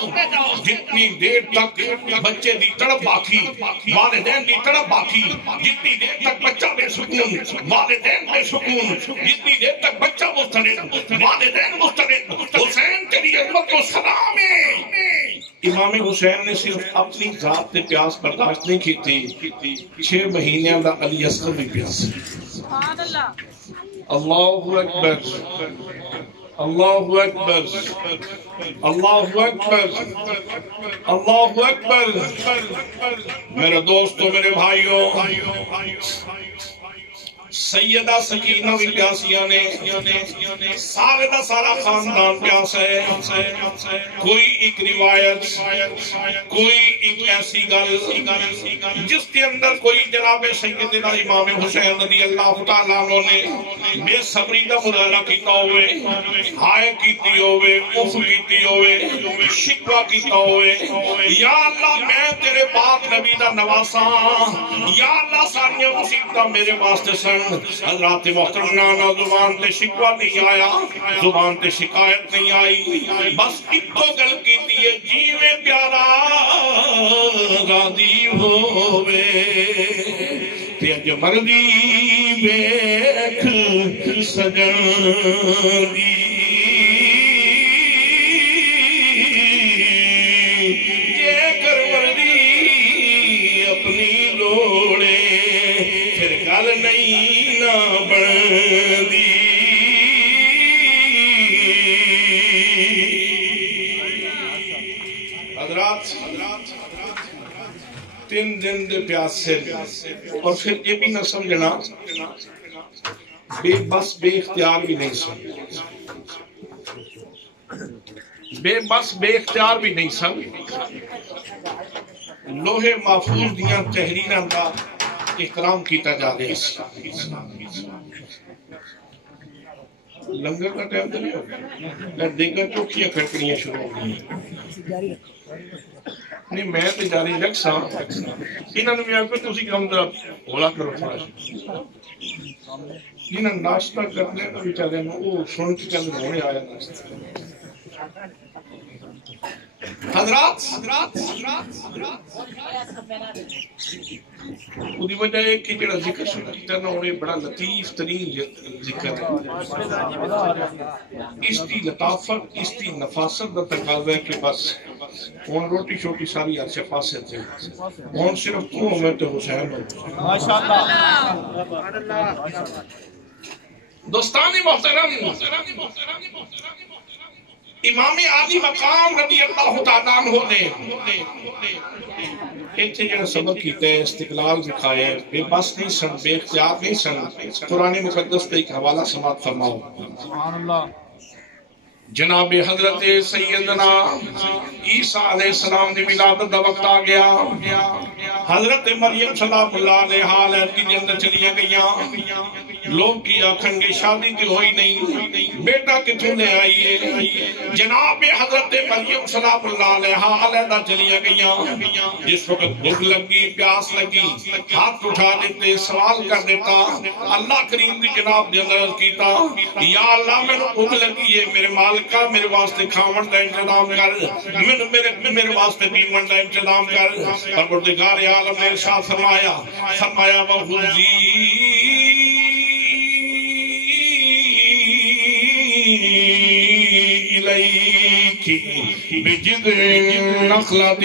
جتنی دیر تک بچے دی تڑپ باقی والدین دی تڑپ باقی جتنی دیر تک بچہ بے سکون والدین بے سکون جتنی دیر تک بچہ مسترد والدین مسترد حسین تیری عظمت و سلام ہے امام حسین نے صرف اپنی ذات تے پیاس برداشت نہیں کی تھی 6 مہینے دا علی اصغر بھی پیاس اللہ اکبر اللہ اکبر اللہ اکبر اللہ اکبر میرے دوستوں میرے بھائیوں سیدہ سکینہ ولیاسیہ نے سارے دا سارا خاندان پیاس ہے کوئی ایک روایت کوئی ایک ایسی گل جس کے اندر کوئی جناب سیدنا امام حسین رضی اللہ تعالیٰ عنہ نے بے صبری دا مظاہرہ کیتا ہوئے ہائے کیتی ہوئے اف کیتی ہوئے شکوہ کیتا ہوئے یا اللہ میں تیرے پاک نبی دا نواساں یا اللہ سانیہ مصیبتہ میرے واسطے سن حضرات محترم نانا زبان تے شکوہ نہیں آیا زبان تے شکایت نہیں آئی بس اتو گل کی دیئے جیوے پیارا راضی ہوئے تیج مرضی بیک سجن دی جے کر مرضی اپنی لوڑے پھر گل نہیں بندی حضرات 3 دن دے پیاس سے اور پھر یہ بھی نہ سمجھنا بے بس بے اختیار بھی نہیں سن بے بس بے اختیار بھی نہیں سن لوہے محفوظ دیاں تحریراں دا احترام کیتا جا رہے لنگر کا ٹائم تو نہیں ہوگا میں دیکھا چوکیاں کھڑکڑیاں شروع ہو گئی نہیں میں تو جاری رکھ سا انہوں نے بھی آگے تو اسی کام در بولا کرو تھوڑا انہوں ناشتہ کرنے کا بھی چلے وہ سن کے چلے ہونے آیا ناشتہ حضرات وہ وجہ ہے کہ جڑا ذکر سن کیتا نا انہیں بڑا لطیف ترین ذکر ہے اس کی لطافت اس کی نفاست دا تقاضا ہے کہ بس کون روٹی شوٹی ساری عرصے پاسے تھے کون صرف تو میں تو حسین ہو دوستانی محترم امام عالی مقام رضی اللہ تعالیٰ عنہ نے ایتھے جنہا سبق کیتے ہیں استقلال دکھائے بے بس نہیں سن بے اختیار نہیں سن قرآن مقدس پہ ایک حوالہ سماعت فرماؤ جناب حضرت سیدنا عیسیٰ علیہ السلام نے ولادت دا وقت آ گیا حضرت مریم سلام اللہ علیہ حالت کی جنت چلیاں گئیاں لوگ کی آنکھن کی شادی کی ہوئی نہیں بیٹا کتوں نے آئیے جناب حضرت مریم سلام اللہ علیہ علیہ چلیاں گئیاں جس وقت بھوک لگی پیاس لگی ہاتھ اٹھا دیتے سوال کر دیتا اللہ کریم دی جناب دے اندر کیتا یا اللہ میں نے بھوک لگی ہے میرے مالکہ میرے واسطے کھاون دا انتظام کر میرے واسطے پیمن دا انتظام کر پروردگار عالم نے ارشاد فرمایا وَخُذِي إليك بجذع النخلة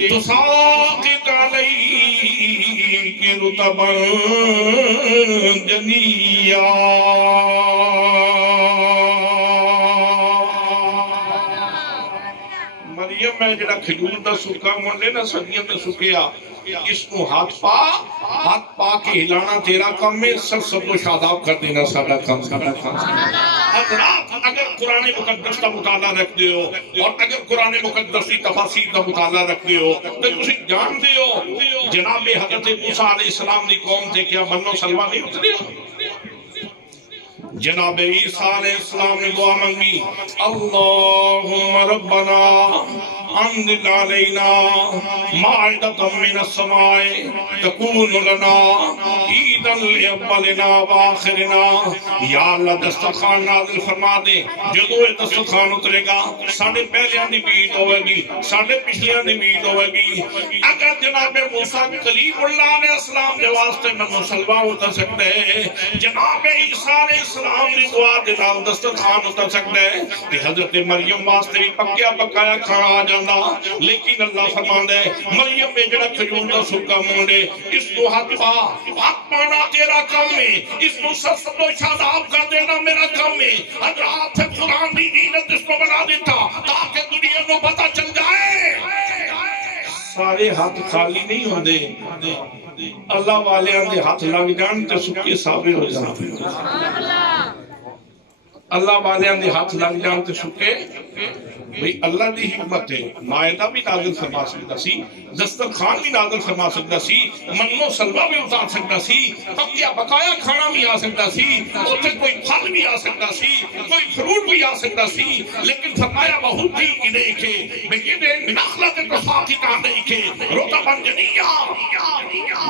تساقط عليك رطبا جنيا مریم میں جڑا کھجور دا سکا منڈے نا صدیوں دا سکیا اس کو ہاتھ پا کے ہلانا تیرا کام میں سب کو شاداب کر دینا سارا کام حضرات اگر قرآن مقدس کا مطالعہ رکھ دے ہو اور اگر قرآن مقدس کی تفاسیر کا مطالعہ رکھ دے ہو تو تسی جان دے ہو جناب حضرت موسیٰ علیہ السلام نے قوم تھے کیا بنو سلوہ نہیں اترے ہو جناب عیسیٰ علیہ السلام نے دعا منگی اللہم ربنا انزل علینا مائدة من السماء تکون لنا عیدا لأولنا وآخرنا یا اللہ دسترخوان نازل فرما دے جدو دسترخوان اترے گا ساڑھے پہلیاں دی بیت ہوئے گی ساڑھے پچھلیاں دی بیت ہوئے گی اگر جناب موسیٰ کلیم اللہ علیہ السلام کے واسطے میں مسلمہ اتر سکتے ہیں جناب عیسیٰ علیہ السلام نے دعا دے نال دسترخوان اتر سکتے ہیں کہ حضرت مریم واسطے بھی پکیا پکایا کھانا آ جانا جاندہ لیکن اللہ فرماندہ ہے مریم میں جڑا کھجور دا سکا مونڈے اس کو ہاتھ پانا تیرا کام ہے اس کو سست و شاداب کر دینا میرا کام ہے حضرات سے قرآن دی دینت اس کو بنا دیتا تاکہ دنیا کو پتہ چل جائے سارے ہاتھ خالی نہیں ہوندے اللہ والے آندے ہاتھ لگ جان تے سکے سابے ہو جاتے اللہ والے آندے ہاتھ لگ جان تے سکے بھئی اللہ دی حکمت ہے مائدہ بھی نازل فرما سکتا سی دسترخوان بھی نازل فرما سکتا سی منو سلوہ بھی اتار سکتا سی پکیا بقایا کھانا بھی آ سکتا سی اسے کوئی پھل بھی آ سکتا سی کوئی فروٹ بھی آ سکتا سی لیکن فرمایا بہت ہی انہیں کے بگیدے نخلت کو ساتھی کاندے کے روتا بن جنیا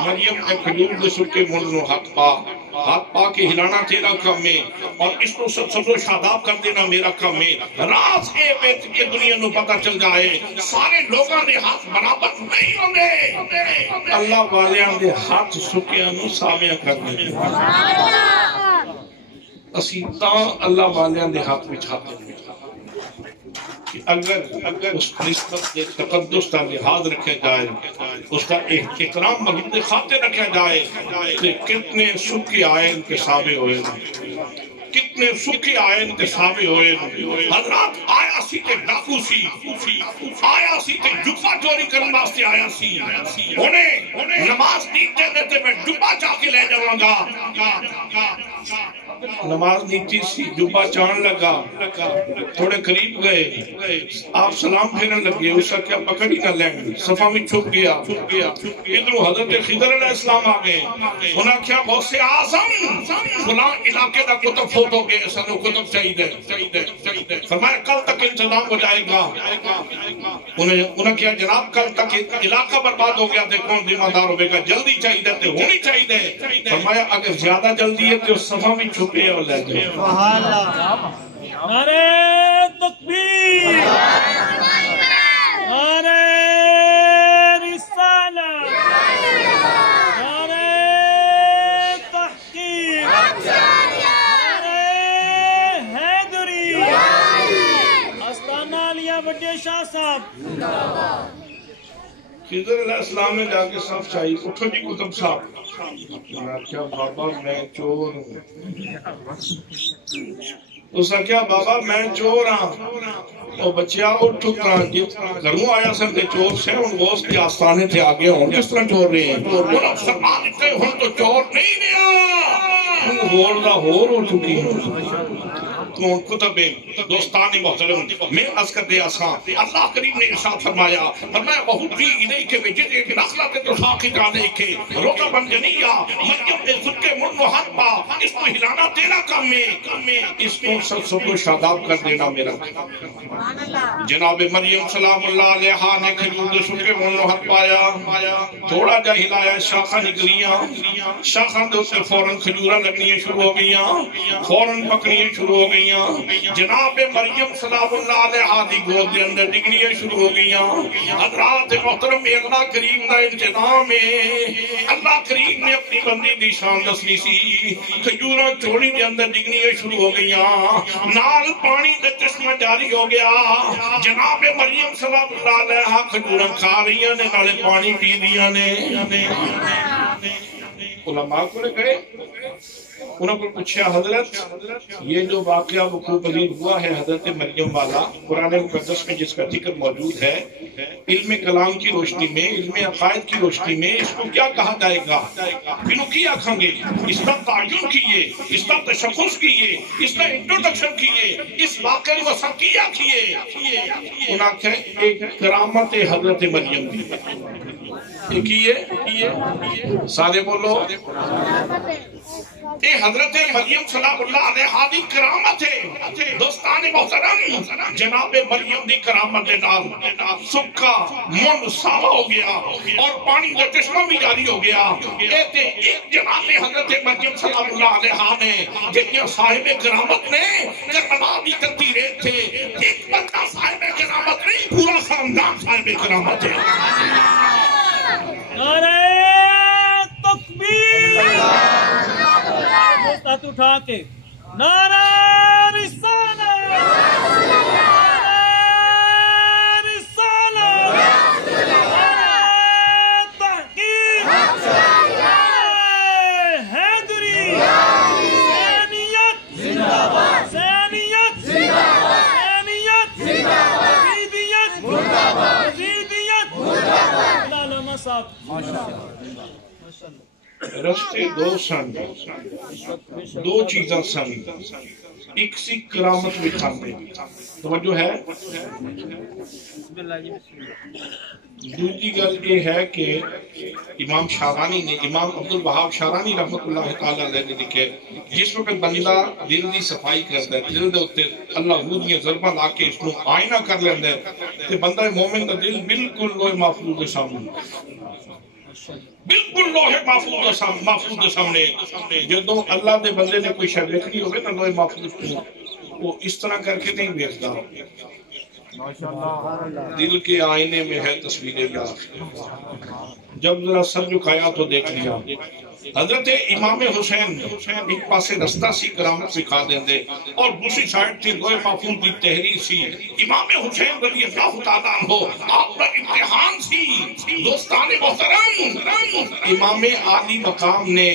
مریم نے کھجور دے سکے منو ہاتھ پا کے ہلانا تیرا کام ہے اور اس کو سب و شاداب کر دینا میرا کام ہے راز اے بیت کے دنیا نو پتہ چل جائے سارے لوگاں نے ہاتھ برابر نہیں ہوندے اللہ والیاں دے ہاتھ سکیاں نو سامیاں کرنے اسی تاں اللہ والیاں دے ہاتھ بچھاتے ہیں کہ اگر اس نسبت دے تقدس کا لحاظ رکھے جائے اس کا احترام مغلوب خاطر رکھا جائے کہ کتنے سکھی آئین کے سابے ہوئے کتنے سکھی آئین کے سابے ہوئے حضرات آیا سی تے ڈاکو سی آیا سی تے جبا چوری کرن واسطے آیا سی انہیں نماز دیتے دیتے میں جبا چاہ کے لے جاؤں گا نماز نیچی سی جبا چان لگا تھوڑے قریب گئے آپ سلام پھیرن لگے اس کا کیا پکڑ ہی نہ لیں صفحہ میں چھپ گیا ادھر حضرت خضر علیہ السلام آگئے انہاں کیا غوث اعظم فلان علاقے دا کتب فوٹو کے سنو کتب چاہیے فرمایا کل تک انتظام ہو جائے گا انہاں کیا جناب کل تک علاقہ برباد ہو گیا تھے کون ذمہ دار ہوئے گا جلدی چاہیے تھے ہونی چاہیے فرمایا اگر زیادہ جلدی ہے تو صفحہ میں چھپے اور لے جائے نعرہ تکبیر نعرہ رسالت نعرہ تحقیق نعرہ حیدری استانہ علیہ بڑے شاہ صاحب خضر علیہ السلام نے جا کے صف چاہیے اٹھو جی کتب صاحب کیا بابا میں چور ہوں اس نے کیا بابا میں چور ہوں وہ بچیا اٹھو گھروں آیا سر دے چور سے ان غوث کے آستانے تھے آگے ہوں کس طرح چور رہے ہیں ان افسر مانتے ہوں تو چور نہیں دیا ان غور دا ہور ہو چکی ہیں کتب دوستانی محترم میں عرض کر دیا سا اللہ کریم نے ارشاد فرمایا بہت بھی انہیں کے وجد ایک نخلت تو ساقت آنے کے روتا بن جنیا مریم نے خود کے مرن و حد پا اس کو ہلانا تیرا کام میں اس کو سب کو شاداب کر دینا میرا جناب مریم سلام اللہ علیہ نے کھجور دے سکے مرن و حد پایا تھوڑا جا ہلایا شاخہ نکلیاں شاخہ دے سے فوراں کھجورہ لگنی شروع ہو گئیاں فوراں پکڑی شروع ہو گئیاں جناب مریم سلام اللہ علیہ دی گود دے اندر ڈگنیاں شروع ہو گئیاں حضرات محترم میں اللہ کریم دا انتظام ہے اللہ کریم نے اپنی بندی دی شان دسنی سی کھجوراں چوڑی دے اندر ڈگنیاں شروع ہو گئیاں نال پانی دے چشمہ جاری ہو گیا جناب مریم سلام اللہ علیہ کھجوراں کھا رہیاں نے نالے پانی پی دیاں نے علماء کو نے کہے انہوں کو پوچھا حضرت یہ جو واقعہ وقوع پذیر ہوا ہے حضرت مریم والا قرآن مقدس میں جس کا ذکر موجود ہے علم کلام کی روشنی میں علم عقائد کی روشنی میں اس کو کیا کہا جائے گا انہوں کی آکھیں گے اس کا تعین کیے اس کا تشخص کیے اس کا انٹروڈکشن کیے اس واقعہ کو سکیہ کیے انہوں کہے ایک کرامت حضرت مریم دی کیے سارے بولو اے حضرت مریم سلام اللہ علیہ دی کرامت ہے دوستان محترم جناب مریم دی کرامت نال سکھا من ساوا ہو گیا اور پانی کا چشمہ بھی جاری ہو گیا ایک جناب حضرت مریم سلام اللہ علیہ نے جتنے صاحب کرامت نے کربلا دی کرتی رہے تھے ایک بندہ صاحب کرامت نہیں پورا خاندان صاحب کرامت ہے نعرہ تکبیر ہاتھ اٹھا کے نعرہ رسالت رستے دو سن، دو چیزاں سن، ایک سی کرامت دکھاندے، توجہ ہے؟ دوسری گل یہ ہے کہ امام شارانی نے، امام عبدالوہاب شارانی رحمت اللہ تعالیٰ علیہ نے لکھے، جس وقت بندہ دل دی صفائی کرتا ہے، دل دے اتے اللہ دیاں ضرباں لا کے اس کو آئینہ کر لیندا ہے، تے بندہ مومن دا دل بالکل لوح محفوظ دے سامنے، بالکل لوح محفوظ دے سامنے، جدوں اللہ دے بندے نے کوئی شے ویکھنی ہوگی نا لوح محفوظ کو، وہ اس طرح کر کے نہیں ویکھدا، دل کے آئینے میں ہے تصویر یار، جب ذرا سر جھکایا تو دیکھ لیا، حضرت امام حسین ایک پاسے رستہ سی کرامت سکھا دیں دے اور دوسری سائٹ تھی لوح محفوظ کی تحریر سی، امام حسین رضی اللہ تعالیٰ عنہ آپ کا امتحان سی، دوستان محترم، امام عالی مقام نے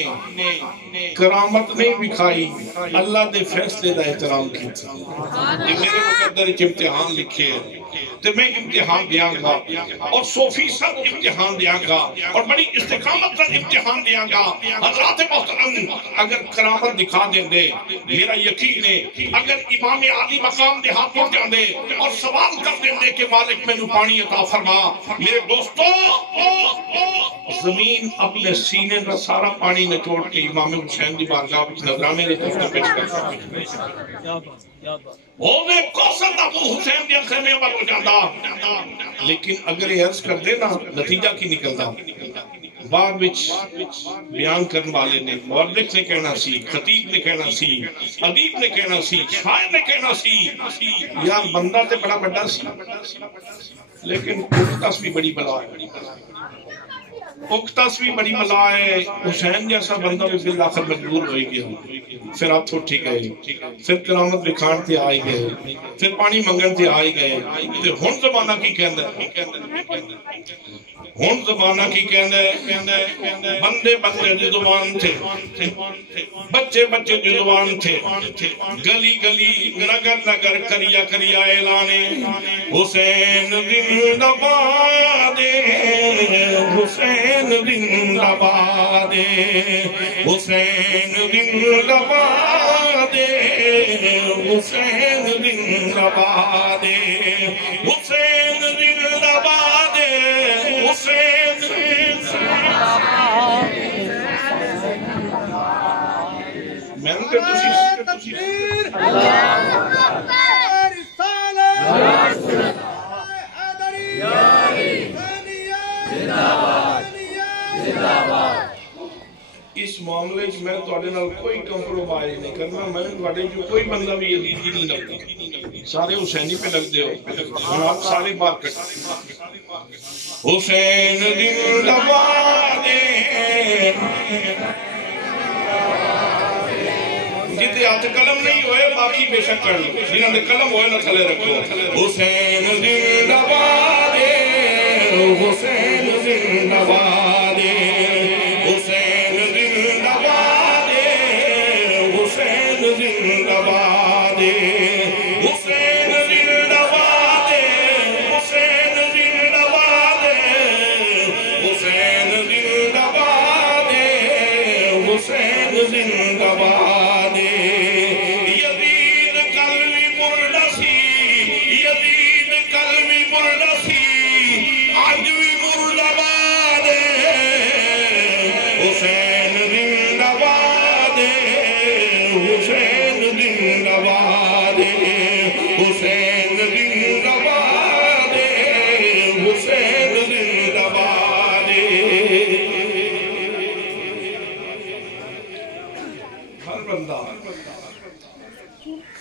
کرامت نہیں بکھائی، اللہ دے فیصلے دا احترام کی تھی، یہ میرے مقدر ایک امتحان لکھے تو میں امتحان دیاں گا اور 100% امتحان دیاں گا اور بڑی استقامت پر امتحان دیاں گا، حضرات محترم اگر کرامت دکھا دیں دے، میرا یقین ہے اگر امام عالی مقام دے ہاتھ پڑ جاں دے اور سوال کر دیں دے کہ مالک میں نو پانی عطا فرما، میرے دوستو زمین اپنے سینے کا سارا پانی نچوڑ کے امام حسین دی بارگاہ وچ نذرانے دے طرف پیش کر سکتے، ہووے کوثر ابو حسین دے خیمے پر ہو جاتا، لیکن اگر یہ عرض کر دے نا نتیجہ کی نکلتا، بعد وچ بیان کرنے والے نے، مورخ نے کہنا سی، خطیب نے کہنا سی، ادیب نے کہنا سی، شاعر نے کہنا سی، یار بندہ تے بڑا بڑا سی لیکن اکتس بھی بڑی بلا ہے، اکتس بھی بڑی بلا ہے، حسین جیسا بندہ بھی بالآخر مجبور ہوئی گیا، پھر آپ اٹھی گئے، پھر کرامت بکھان تے آئی گئے، پھر پانی منگن تے آئی گئے، تے ہن زمانہ کی کہندہ ہے، ہن زمانہ کی کہندہ ہے، بندے بندے جزوان تھے، بچے بچے جزوان تھے، گلی گلی نگر نگر کریا کریا اعلانے، حسین زندہ باد حسین زندہ باد حسین زندہ باد حسین زندہ باد حسین زندہ باد حسین زندہ باد، میں نے کہا تکبیر اللہ اکبر اس معاملے میں توڑے نال کوئی کمپرومائز نہیں کرنا، میں توڑے جو کوئی بندہ بھی یزیدی نہیں لگتا، سارے حسینی پہ لگ دے ہو، آپ سارے بات کرتے حسین زندہ باد، جتے ہاتھ قلم نہیں ہوئے باقی بے شک کر لو، جنہاں نے قلم ہوئے نہ تھلے رکھو، حسین زندہ باد حسین زندہ باد حسین زندہ باد حسین زندہ باد حسین زندہ باد حسین زندہ باد حسین زندہ باد حسین زندہ باد، یزید قلبی مردہ سی، یزید قلبی مردہ سی، آج بھی مردہ باد حسین زندہ باد حسین زندہ باد حسین زندہ باد حسین زندہ باد، ہر بندہ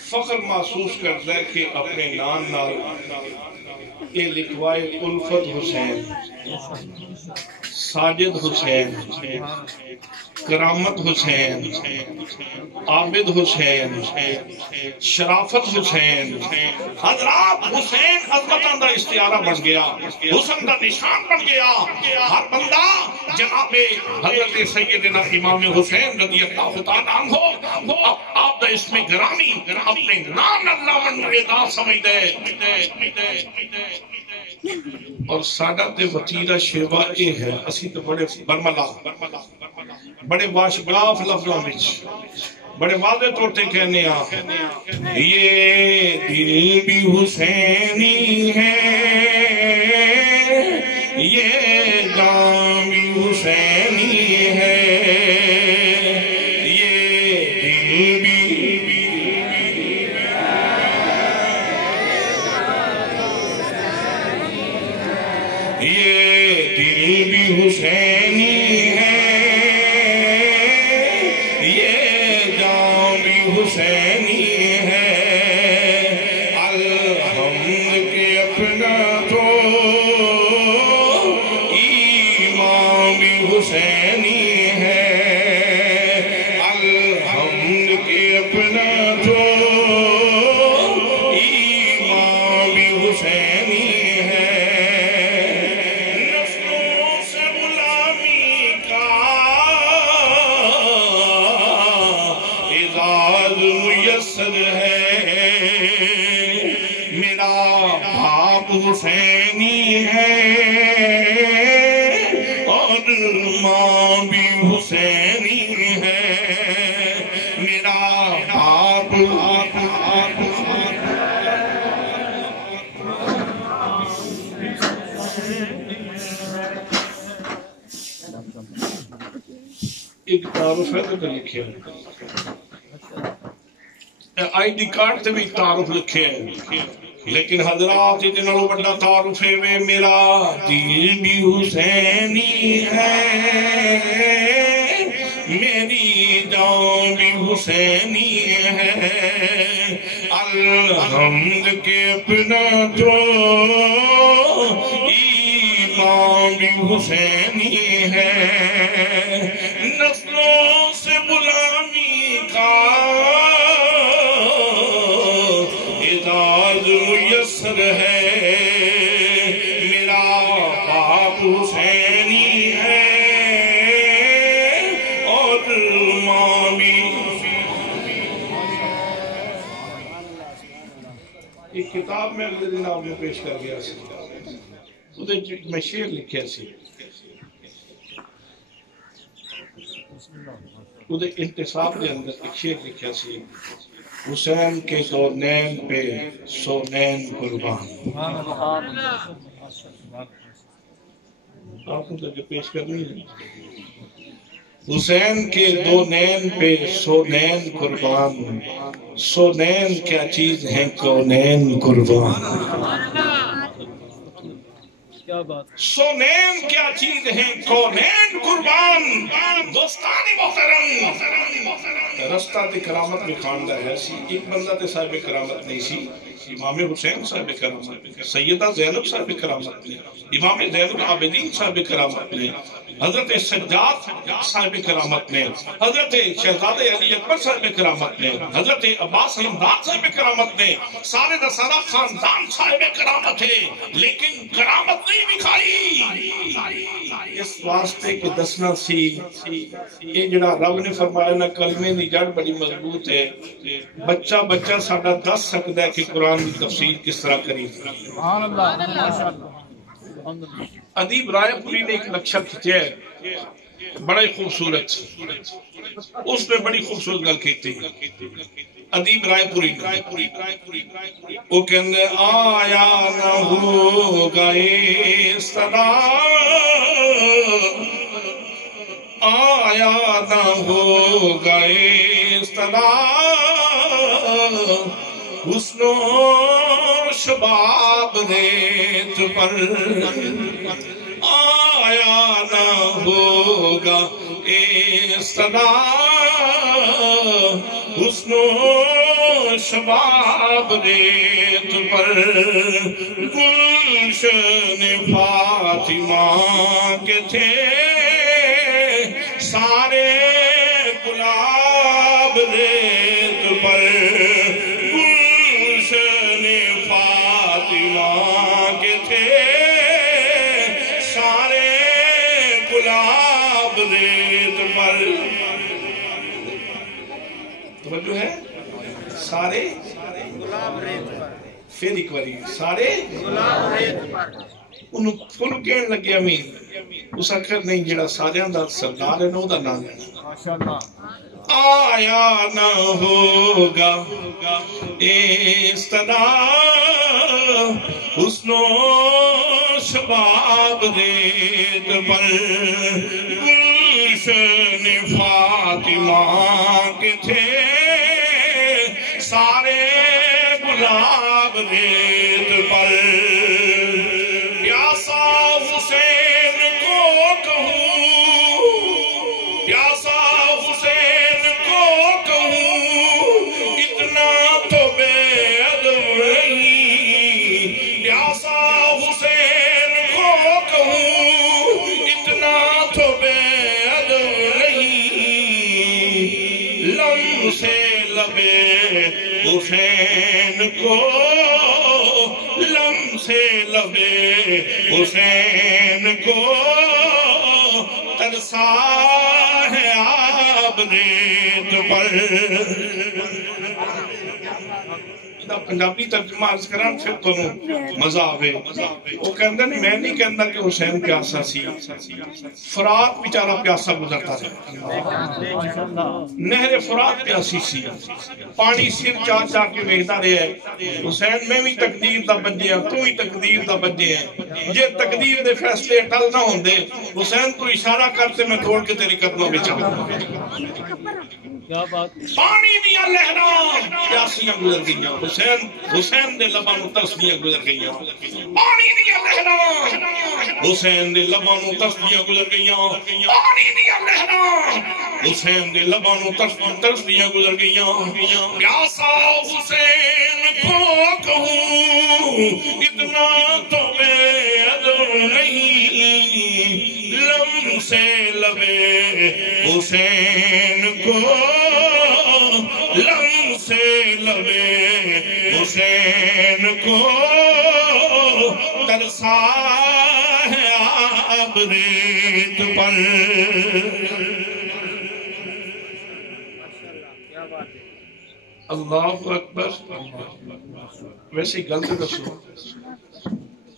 فخر محسوس کرتا ہے کہ اپنے نام نال یہ لکھوائے الفت حسین، ساجد حسین، کرامت حسین، عابد حسین، شرافت حسین، حضرات حسین عظمتاں دا استعارہ بن گیا، حسن دا نشان بن گیا، ہر بندہ جناب حضرت سیدنا امام حسین رضی اللہ تعالیٰ عنہ آپ دا اسم گرامی اپنے نام اللہ من رضا سمجھ دے، اور ساڈا تے وتیرہ شیوا اے ہے اسی تو بڑے برملا بڑے واشگاف لفظوں وچ بڑے واضح طور تے کہنے یہ دل بھی حسینی ہے یہ جان بھی حسینی ہے حسینی ہے یہ جان بھی حسینی ہے الحمد کے اپنا تو ایمان بھی حسینی ہے الحمد کے اپنا تو ایمان بھی حسینی ہے میرا باپ حسینی ہے اور ماں بھی حسینی ہے میرا باپ ایک تعارف ہے تو لکھے آئی ڈی کارڈ سے بھی تعارف لکھے ہیں لیکن حضرات اتنا بڑا تعارف ہے وہ میرا دل بھی حسینی ہے میری جان بھی حسینی ہے الحمد کے اپنا تو ایمان بھی حسینی ہے نسلوں سے غلامی کا میسر ہے میرا باپ حسینی ہے اور ماں بھی ایک کتاب میں اگلے دن آپ نے پیش کر گیا میں شعر لکھیا سی انتصاب کے اندر ایک شعر لکھیا سی حسین کے دو نین پہ سو نین قربان آپ کو جو پیش کرنی ہے حسین کے دو نین پہ سو نین قربان سو نین کیا چیز ہیں کونین قربان سونین کیا چیز ہیں کونین قربان دوستانی محترم رستہ تے کرامت میں خاندہ ہے سی ایک بندہ تے صاحب کرامت نہیں سی امام حسین صاحب کرامت سیدہ زینب صاحب کرامت نے امام زین العابدین صاحب کرامت نے حضرت سجاد صاحب کرامت نے حضرت شہزادہ علی اکبر صاحب کرامت نے حضرت عباس حمدان صاحب کرامت نے سارے دا سارا خاندان صاحب کرامت ہے لیکن کرامت نہیں دکھائی اس واسطے کہ دسنا سی یہ جڑا رب نے فرمایا نا کلمے دی جڑ بڑی مضبوط ہے بچہ بچہ ساڈا دس سکتا ہے کہ قرآن کی تفسیر کس طرح کری سبحان اللہ ادیب رائے پوری نے ایک نقشہ کھینچا ہے بڑا ہی خوبصورت اس میں بڑی خوبصورت گل کہتی ادیب رائے پوری وہ کہندے آیا نہ ہوگا اس طرح آیا نہ ہوگا اس طرح حسن و شباب ریت پر آیا نہ ہوگا اس طرح حسن و شباب ریت پر گلشن فاطمہ کے تھے سارے گلاب ریت پر گلشن فاطمہ کے تھے سارے گلاب ریت پر توجہ ہے سارے پھر ایک باری سارے انہوں پھر کہنے لگے امین اس آخر نہیں جڑا سارے دا سردار ہے نو دا نام لینا آیا نہ ہوگا اس طرح حسن و شباب ریت پر گلشن فاطمہ کے تھے سارے گلاب ریت پر پیاسا حسین کو کہوں پیاسا حسین کو کہوں اتنا تو بے ادب نہیں پیاسا حسین کو کہوں اتنا تو بے ادب نہیں لم سے لبے حسین کو لم سے لبے حسین کو ترسا ہے آب ریت پر پنجابی ترجمہ عرض کران پھر تو مزہ آوے وہ کہندے میں نہیں کہندہ کہ حسین پیاسا سی فرات بیچارہ پیاسا گزرتا رہے نہر فرات پیاسی سی پانی سر چار چار کے ویدہ رہے ہیں حسین میں بھی تقدیر دا بجے ہیں تو ہی تقدیر دا بجے ہیں یہ تقدیر دے فیصلے ٹل نہ ہوں دے حسین تو اشارہ کرتے میں توڑ کے تیری قدموں میں چاہوں پانی دیا لہران پیاسیاں گزر گئیاں حسین دے لبانو تسبیاں گزر گئیاں پانی دیا لہران حسین دے لبانو تسبیاں گزر گئیاں پانی دیا لہران حسین دے لبانو تسبیاں گزر گئیاں پیاسا حسین کو کہوں اتنا تو بے ادب نہیں لم سے لبے حسین کو لم سے لبے حسین کو ترسا ہے آب ریت پر اللہ اکبر ویسے غلط دسو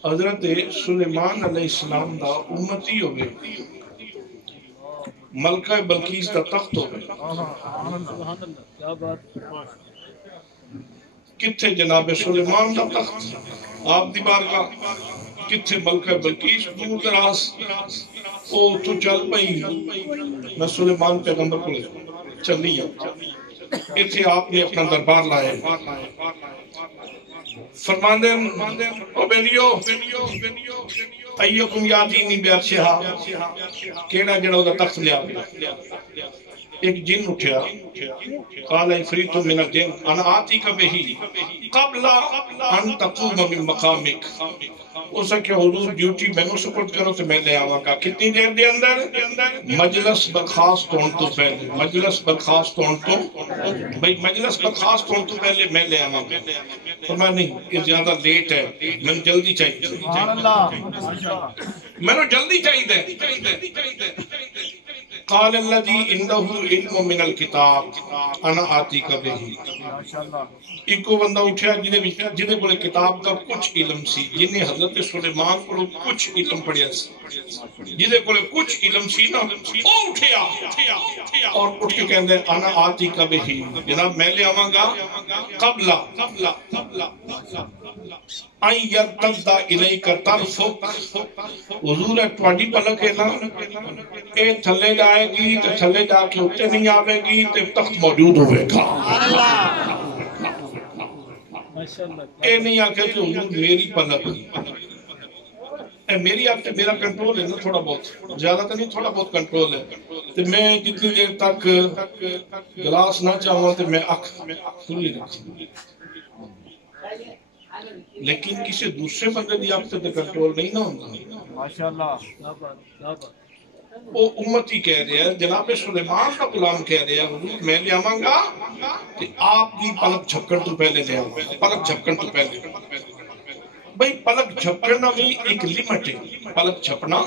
حضرت سلیمان علیہ السلام دا امتی ہوئے ملکہ بلقیس دا تخت ہوئے کتھے جناب سلیمان دا تخت آپ دی بارگاہ کتھے ملکہ بلقیس دور دراز او تو چل پئی میں سلیمان پیغمبر کو چلی اتھے آپ نے اپنا دربار لائے فرماندے او بیلیو ایوکم یادینی بیارشہا کیڑا جڑا دا تخت لیا ایک جن اٹھیا قال افریت من الجن انا آتی کا بہی قبل ان تقوم من مقامک اسا کہ حضور ڈیوٹی میں نو سپورٹ کرو تو میں لے آواں گا کتنی دیر دے اندر مجلس برخاست ہون تو پہلے مجلس برخاست ہون تو بھئی مجلس برخاست ہون تو پہلے میں لے آواں گا فرمایا نہیں یہ زیادہ لیٹ ہے میں جلدی چاہیے میں نو جلدی چاہیے قال الذي عنده علم من الكتاب انا آتی کا بہی ایک کو بندہ اٹھیا جنہیں بولے کتاب کا کچھ علم سی جنہیں حضرت سلیمان کو کچھ علم پڑھیا سی جنہیں بولے کچھ علم سی نا وہ اٹھیا اور اٹھ کے کہندے انا آتی کا بہی جناب میں لے آواں گا قبل آئی یرتدہ الی کا طرفک حضور ہے تواڈی پلک ہے نا اے تھلے جائے گی تو تھلے جا کے اٹھے نہیں آوے گی تو تخت موجود ہوئے گا اے نہیں آکے کہ حضور میری پلک اے میری آکے میرا کنٹرول ہے نا تھوڑا بہت زیادہ تو نہیں تھوڑا بہت کنٹرول ہے تو میں جتنی دیر تک گلاس نہ چاہوں تو میں کھلی رکھوں لیکن کسی دوسرے بندے دی آپ سے کنٹرول نہیں نہ ہوتا ماشاءاللہ وہ امتی کہہ رہے ہیں جناب سلیمان کا غلام کہہ رہے ہیں حضور میں لے آواں گا کہ آپ کی پلک جھپکن تو پہلے لے آواں پلک جھپکن تو پہلے بھئی پلک جھپکنا بھی ایک لیمٹ ہے. پلک جھپکنا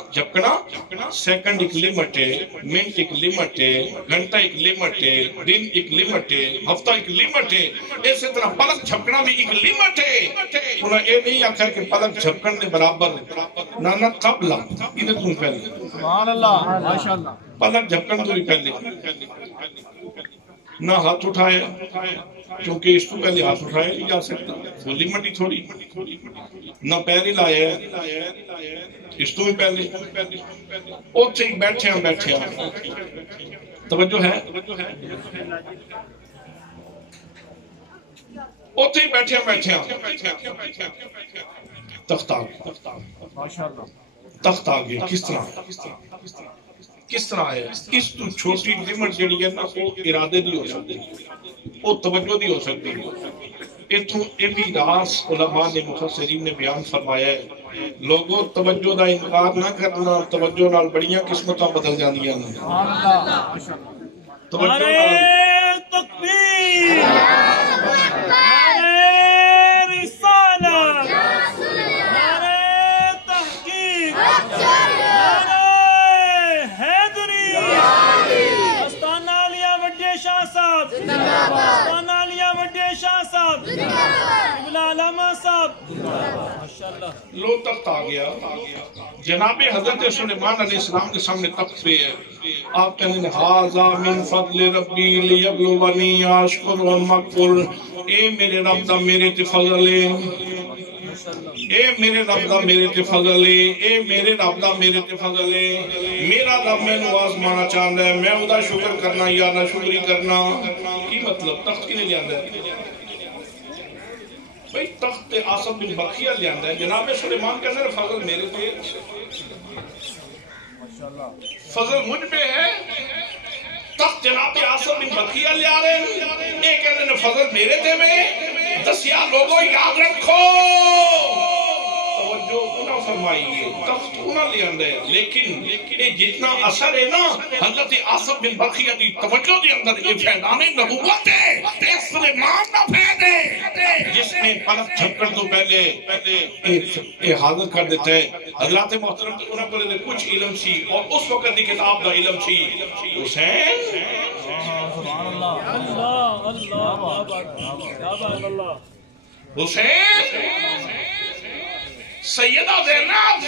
سیکنڈ ایک لیمٹ ہے, منٹ ایک لیمٹ ہے, گھنٹہ ایک لیمٹ ہے, دن ایک لیمٹ ہے, ہفتہ ایک لیمٹ ہے. اسی طرح پلک جھپکنا بھی ایک لیمٹ ہے. انہوں نے یہ نہیں آکھا کہ پلک جھپکن دے برابر نانا قبلہ ادھر تم پہلے سبحان اللہ ماشاءاللہ. پلک جھپکن تو بھی پہلے نہ ہاتھ اٹھایا, کیونکہ اس کو پہلے ہاتھ اٹھایا نہیں جا سکتا, وہ لیمٹ ہی تھوڑی. نہ پیر لایا اس تو بھی پہلے اوتھے ہی بیٹھے ہیں. توجہ ہے, اوتھے ہی بیٹھے ہیں. تخت آگے کس طرح ہے. اس تو چھوٹی لیمٹ جڑی ہے نا وہ ارادے دی ہو سکتی, وہ توجہ دی ہو سکتی. یہ بھی راس علماء نے مفسرین نے بیان فرمایا ہے. لوگوں توجہ دا انکار نہ کرنا, توجہ نال بڑیاں قسمتاں بدل جاندیاں نے. توجہ نال تکبیر, رسالت, تحقیق, حیدری, استانہ علیہ وڈے شاہ صاحب, استانہ علیہ وڈے شاہ صاحب, ابن علامہ صاحب. لو تخت آ گیا. جناب حضرت سلیمان علیہ السلام کے سامنے تخت پہ ہے. آپ کہنے ہیں ہاذا من فضل ربی لیبلونی اشکر ام اکفر. اے میرے رب دا میرے تے فضل ہے, اے میرے رب دا میرے تے فضل ہے, اے میرے رب دا میرے تے فضل ہے. میرا رب میں نو آزمانا چاہتا ہے, میں ادا شکر کرنا یا نہ شکری کرنا. کی مطلب تخت کی نہیں جاندہ ہے بھئی, تخت آصف بن برقیہ لے آندہ ہے. جناب سلیمان کے اندر فضل میرے پہ, فضل مجھ پہ ہے. تخت جناب آصف بن برقیہ لے آ رہے ہیں, ایک اندر فضل میرے تھے میں. دسیا لوگوں یاد رکھو, توجہ انہاں فرمائیے, تخت انہاں لے آندہ ہے. لیکن یہ جتنا اثر ہے نا حضرت آصف بن برقیہ دی توجہ دے اندر یہ فیضان نبوت ہے, اس سلیمان نہ پھیدے جس نے پلک جھپکن تو پہلے یہ حاضر کر دیتا ہے. حضرات محترم انہوں پر کچھ علم سی, اور اس وقت دی کتاب دا علم سی. حسین حسین سیدہ زینب,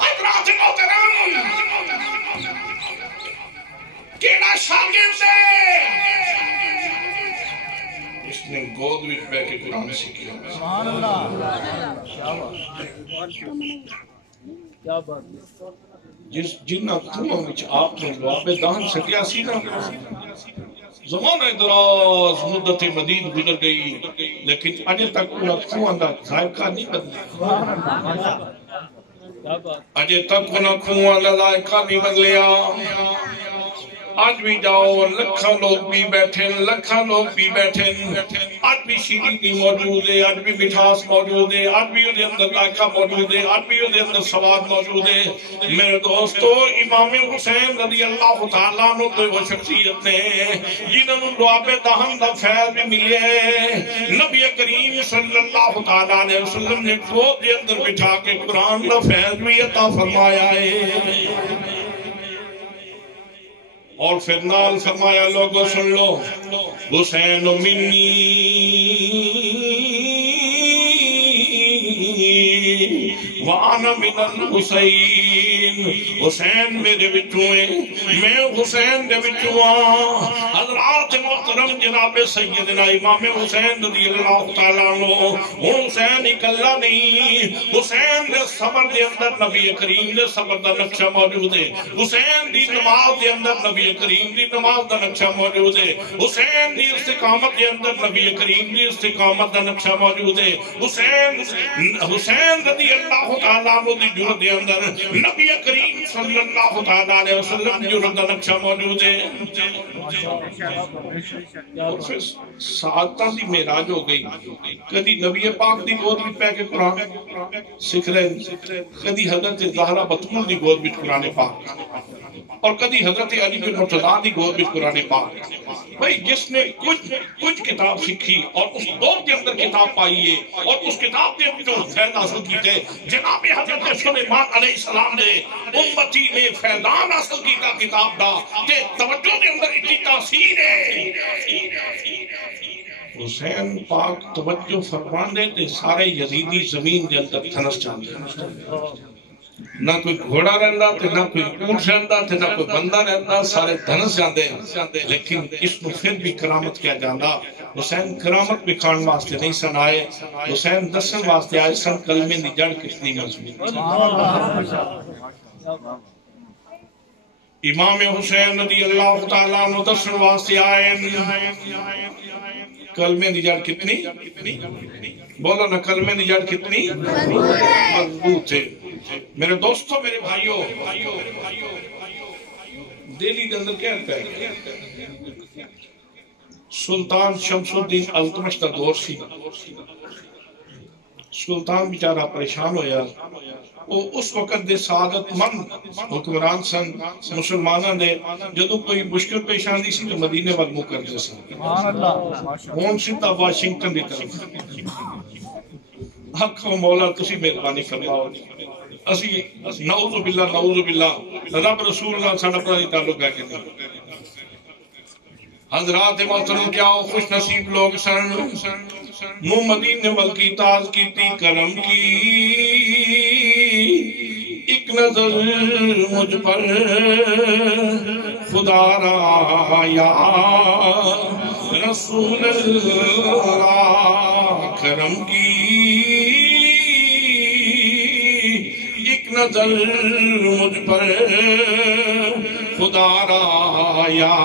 حضرات محترم کیڑا شاگرد سے اس نے گود وچ بیٹھ کے قرآن سیکھیا. سبحان اللہ, کیا بات. جنہ تھوڑوں وچ آپ نے لعاب دہن سکیا سی نا, زمانہ دراز مدت مدید گزر گئی, لیکن اجے تک انہاں کھوان دا ذائقہ نہیں بدلیا. اجے تک انہاں کھوان دا ذائقہ نہیں بدلیا. آج بھی جاؤ لکھاں لوگ بھی بیٹھیں, آج بھی شیرینی موجود ہے, آج بھی مٹھاس موجود ہے, آج بھی انہیں اندر ذائقہ موجود ہے, آج بھی انہیں اندر سواد موجود ہے. میرے دوستو, امام حسین رضی اللہ تعالیٰ عنہ کوئی وہ شخصیت نے جنہوں نے لعاب دہن دا فیض بھی ملے. نبی کریم صلی اللہ تعالیٰ علیہ وسلم نے گود کے اندر بٹھا کے قرآن دا فیض بھی عطا فرمایا ہے. اور پھر نال فرمایا لوگوں سن لو, حسین منی وانا من الحسین, حسین میرے بچوں ہیں, میں حسین دے بچوں ہاں. حضرات محترم جناب سیدنا امام حسین رضی اللہ تعالیٰ عنہ, حسین اکلا نہیں, حسین دے صبر دے اندر نبی کریم دے صبر دا نقشہ موجود ہے. حسین دی نماز دے اندر نبی کریم دی نماز دا نقشہ موجود ہے. حسین دی استقامت دے اندر نبی کریم دی استقامت دا نقشہ موجود ہے. حسین رضی اللہ تعالیٰ عنہ دی جرد دے اندر نبی کریم صلی اللہ تعالیٰ علیہ وسلم جرد دا نقشہ موجود ہے. اور پھر سعادتہ دی معراج ہو گئی. کدی نبی پاک دی گود بھی پہ کے قرآن سکھ رہے, کدی حضرت زہرہ بطول دی گود بھی قرآن پاک, اور کدی حضرت علی بن مرتضیٰ دی گود بھی قرآن پاک. بھائی جس نے کچھ کتاب سیکھی اور اس دور کے اندر کتاب پائی ہے اور اس کتاب کے جو فیض حاصل کی تھے جناب حضرت سلیمان علیہ السلام نے امتی میں فیضان حاصل کی کا کتاب دا کہ توجہ کے اندر اتنی تاثیر ہے. حسین پاک توجہ فرمان دے تے سارے یزیدی زمین کے اندر تھنس جاندے نہ کوئی گھوڑا رہندا تے نہ کوئی اونٹ رہندا تے نہ کوئی بندہ رہندا سارے دھنس جاندے لیکن اس کو پھر بھی کرامت کیا جاندا. حسین کرامت بکھان واسطے نہیں سن آئے حسین دسن واسطے آئے سن کلمے دی جڑ کتنی مضبوط. امام حسین رضی اللہ تعالیٰ عنہ دسن واسطے آئے کلمے دی جڑ کتنی بولو نا کلمے دی جڑ کتنی مضبوط ہے. میرے دوستوں میرے بھائیوں دہلی کے اندر کہتا ہے سلطان شمس الدین التمش کا دور سی. سلطان بیچارہ پریشان ہویا وہ اس وقت دے سعادت مند حکمران سن مسلمانوں دے جدو کوئی مشکل پیش آندی سی تو مدینے وال منہ کرتے سن ہون سیدھا واشنگٹن دی طرف. آخو مولا تسی مہربانی فرماؤ اسی نعوذ باللہ رب رسول اللہ ساڈا پرانی تعلق ہے کہ حضرات محترم کیا خوش نصیب لوگ سن منہ مدینے وال کی تاز کیتی کرم کی ایک نظر مجھ پر خدا را یا رسول اللہ کرم کی ایک نظر مجھ پر خدا را یا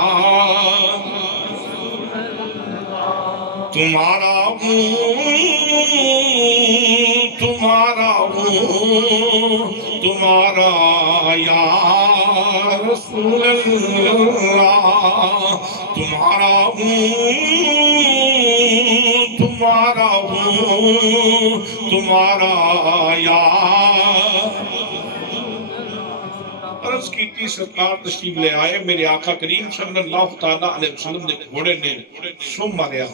تمہارا ہوں تمہارا یا رسول اللہ تمہارا ہوں تمہارا یا عرض کیتی سرکار تشریف لے آئے میرے آقا کریم صلی اللہ تعالیٰ علیہ وسلم نے گھوڑے نے سم ماریا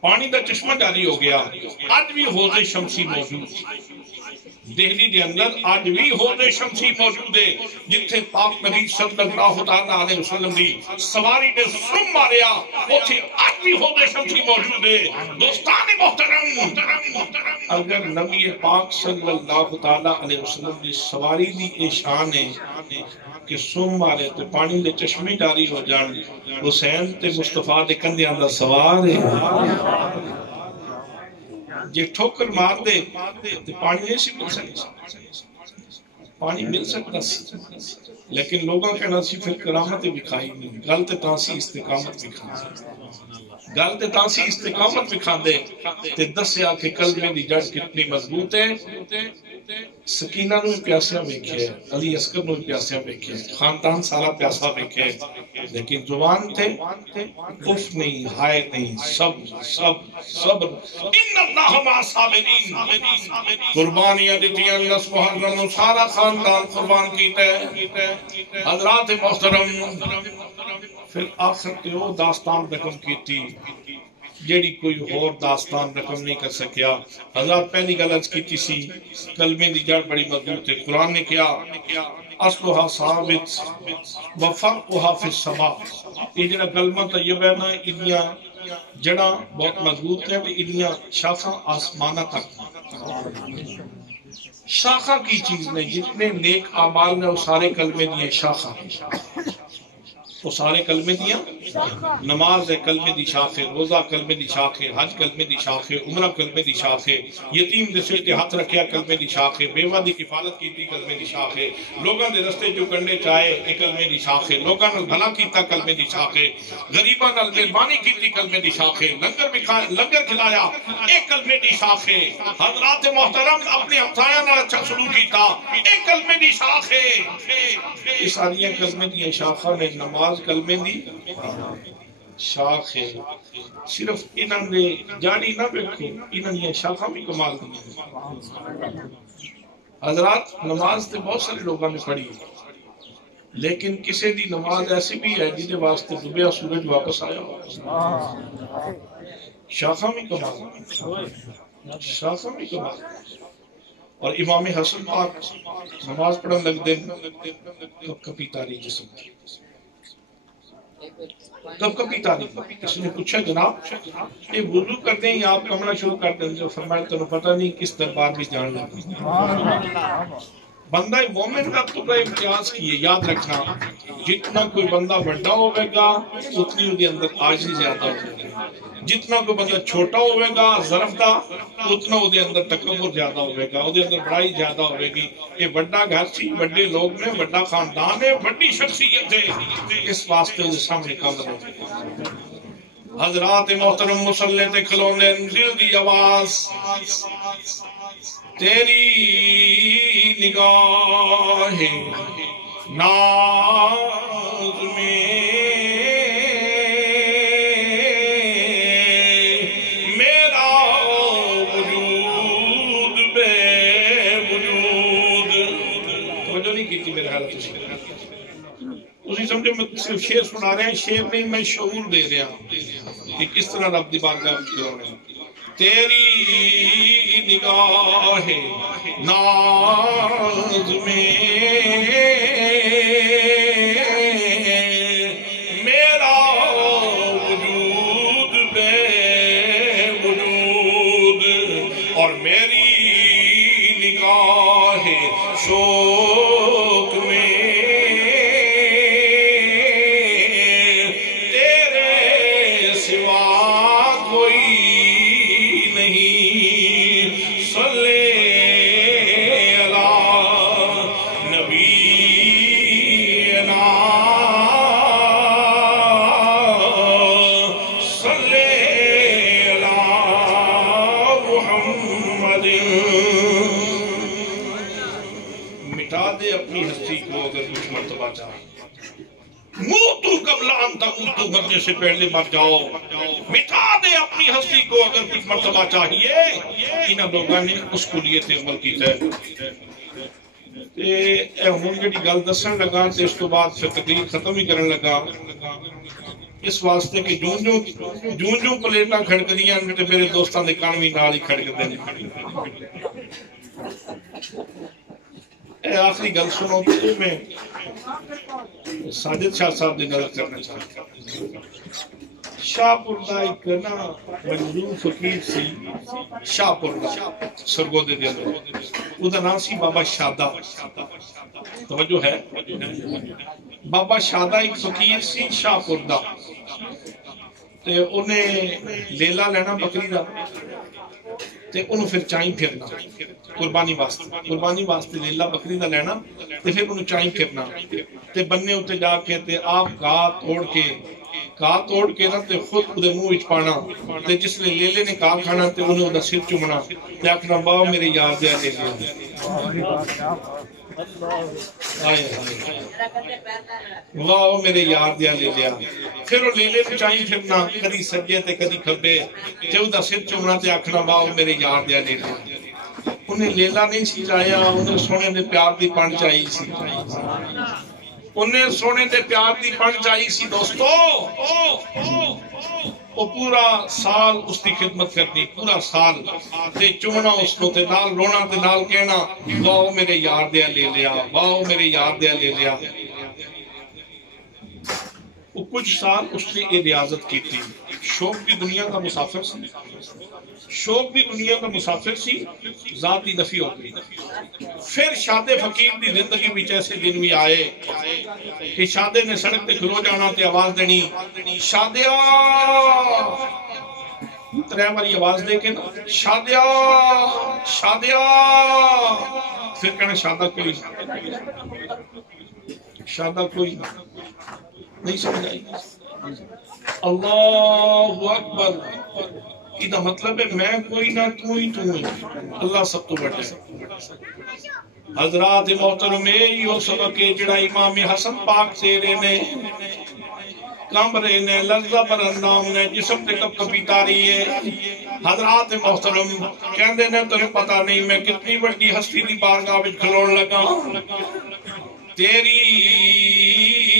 پانی دا چشمہ جاری ہو گیا. آج بھی حوض شمسی موجود دہلی دے اندر آج بھی حوض شمسی موجود ہے جتھے پاک نبی صلی اللہ تعالیٰ علیہ وسلم دی سواری نے سم ماریا اتھے آج بھی حوض شمسی موجود ہے. دوستان محترم اگر نبی پاک صلی اللہ تعالیٰ علیہ وسلم دی سواری دی اے شان ہے کہ سم مارے تو پانی دے چشمے جاری ہو جان حسین تے مصطفیٰ دے کندے اندر سوار ہے جے ٹھوکر مار دے تو پانی نہیں سی مل سکتا پانی مل سکتا سی لیکن لوگوں کہنا سی پھر کرامت بکھائی نہیں غلط تاسی استقامت بکھائی غلط تاسی استقامت بکھا دے تے دسیا کہ کلمے دی جڑ کتنی مضبوط ہے. سکینہ نو پیاسیا ویکھے علی اصغر نو پیاسیا ویکھے خاندان سارا پیاسا ویکھے لیکن زبان تھے اف نہیں ہائے نہیں صبر ان اللہ مع الصابرین قربانیاں دیتیاں نس محرم سارا خاندان قربان کیتے. حضرات محترم پھر آخر تے وہ داستان رقم کیتی جیڑی کوئی اور داستان رقم نہیں کر سکیا. حضرات پہلی غلط کیتی سی کلمے دی جڑ بڑی مضبوط ہے. قرآن نے کیا اصلھا ثابت وفرعھا فی السماء یہ جڑا کلمہ طیبہ ہے نا ادیاں جڑا بہت مضبوط ہے ادیاں شاخاں آسمانہ تک شاخہ کی چیز نہیں جتنے نیک اعمال نے وہ سارے کلمے دیے شاخہ وہ سارے کلمے دیا نماز ہے کلمے دی شاخ ہے روزہ کلمے دی شاخ ہے حج کلمے دی شاخ ہے عمرہ کلمے دی شاخ ہے یتیم دے سر تے ہاتھ رکھیا کلمے دی شاخ ہے بیوہ دی کفالت کیتی کلمے دی شاخ ہے لوگاں دے رستے جو کرنے چاہے ایک کلمے دی شاخ ہے لوگاں نال بھلا کیتا کلمے دی شاخ ہے غریباں نال مہربانی کیتی کلمے دی شاخ ہے لنگر کھلایا ایک کلمے دی شاخ ہے. حضرات محترم اپنے ہمسایاں نال اچھا سلوک کیتا ایک کلمے دی شاخ ہے. اس ساری کلمے دی شاخاں نے نماز کلمے دی شاخ ہے. صرف انہاں نے جاڑی نہ بیٹھو انہاں نے شاخاں بھی کمال دی. حضرات نماز تے بہت سارے لوگاں نے پڑھی لیکن کسی دی نماز ایسی بھی ہے جنہیں واسطے ڈوبیا سورج واپس آیا شاخہ میں کمال شاخہ میں کمال اور امام حسن پاک نماز پڑھن لگ دے کب کبھی تاریخ جسم کی کب کبھی تاریخ اس نے پوچھا جناب یہ وضو کر دیں یا آپ کمنا شروع کر دیں جو فرمایا تنہوں پتہ نہیں کس دربار بھی جان لگا بندہ مومن کا تو امتیاز کیے یاد رکھنا جتنا کوئی بندہ بڑا ہوئے گا اتنی ان کے اندر عاجزی زیادہ ہوئے گا جتنا کوئی بندہ چھوٹا ہوئے گا ظرف دا اتنا ان کے اندر تکبر زیادہ ہوئے گا ان کے اندر بڑائی زیادہ ہوئے گی یہ بڑا گھر سی بڑے لوگ نے بڑا خاندان ہے بڑی شخصیت ہے اس واسطے ان سامنے کام رہے حضرات محترم مسلح تے کھلونے دل دی آواز تیری نگاہ ناز میں میرا وجود بے وجود توجہ نہیں کی تھی میرے حالت اسی سمجھے میں صرف شعر سنا رہے ہیں شعر نہیں میں شعور دے رہا کہ کس طرح رب دی بارگاہ میں کرو رہے ہیں تیری نگاہ ناز میں میرا وجود بے وجود اور میری نگاہ شوق میں تیرے سوا کوئی مٹا دے اپنی ہستی کو اگر کچھ مرتبہ چاہے موتو قبل ان تموتو مرنے سے پہلے مر جاؤ مٹا دے اپنی ہستی کو اگر کچھ مرتبہ چاہیے انہاں لوگوں نے اس کلیت عمل کی ہے ہوں جڑی گل دسن لگا تے اس تو بعد پھر تقریر ختم ہی کرن لگا اس واسطے کہ جوں پلیٹاں کھڑکدیاں تے میرے دوستاں دے کان وی نال ہی کھڑکدے نے اے آخری گل سنو تو میں ساجد شاہ صاحب دی غلط کرنا چاہتا شاہ پور دا ایک نا مجذوب فقیر سی شاہ پور دا سرگودے دے اندر او دا نام سی بابا شادہ توجہ ہے بابا شادہ ایک فقیر سی شاہ پور دا تے انہیں لیلا لینا بکری دا تے انہوں پھر چائیں پھرنا قربانی واسطے لیلا بکری دا لینا تے پھر انہوں چائیں پھرنا تے بننے ہوتے جا کے تے آپ گاہ توڑ کے نا تے خود ادھے منہ وچ پانا تے جس نے لیلے نے کہا کھانا تے انہوں ادھا سر چمنا تے آکھنا باؤ میرے یاد دیا لے لیا واہ میرے یار دیا لے لیا پھر وہ لیلے پہ چائیں پھرنا کدی سجے تے کدی کھبے تے ادھا سر چمنا تے آکھنا واہ میرے یار دیا لے لیا انہیں لیلا نہیں سی چاہیا انہیں سونے دے پیار دی پان چاہی سی انہیں سونے دے پیار دی پان چاہی سی دوستو وہ پورا سال اس کی خدمت کرنی پورا سال تے چمنا اس کو تے نال رونا تے نال کہنا واؤ میرے یار دیا لے لیا واؤ میرے یار دیا لے لیا وہ کچھ سال اس نے یہ ریاضت کی تھی شوق بھی دنیا کا مسافر سی شوق بھی دنیا کا مسافر سی ذاتی نفی ہو گئی پھر شادے فقیر دی زندگی بھی ایسے دن بھی آئے کہ شادے نے سڑک تے کھلو جانا تے آواز دینی شادیا ترے باری آواز دے کے نا شادیا شادیا پھر کہنا شادہ کوئی نہیں سمجھ آئی اللہ اکبر ادھا مطلب ہے میں کوئی نہ تو ہی تو ہی اللہ سب تو بڑھے حضرات محترم یہ سبق ہے جڑا امام حسن پاک سے رہنے کمرے نے لذہ پر اندام نے جسم نے کب کبھی تاری ہے حضرات محترم کہندے نے تمہیں پتہ نہیں میں کتنی بڑی ہستی دی بارگاہ وچ کھلون لگا تیری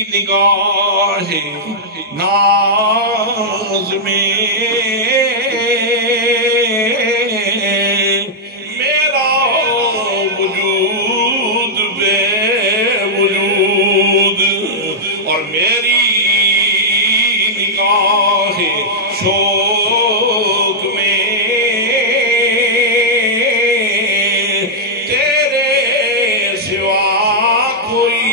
نگاہ ناز میں میرا وجود بے وجود اور میری نگاہ شوق میں تیرے سوا کوئی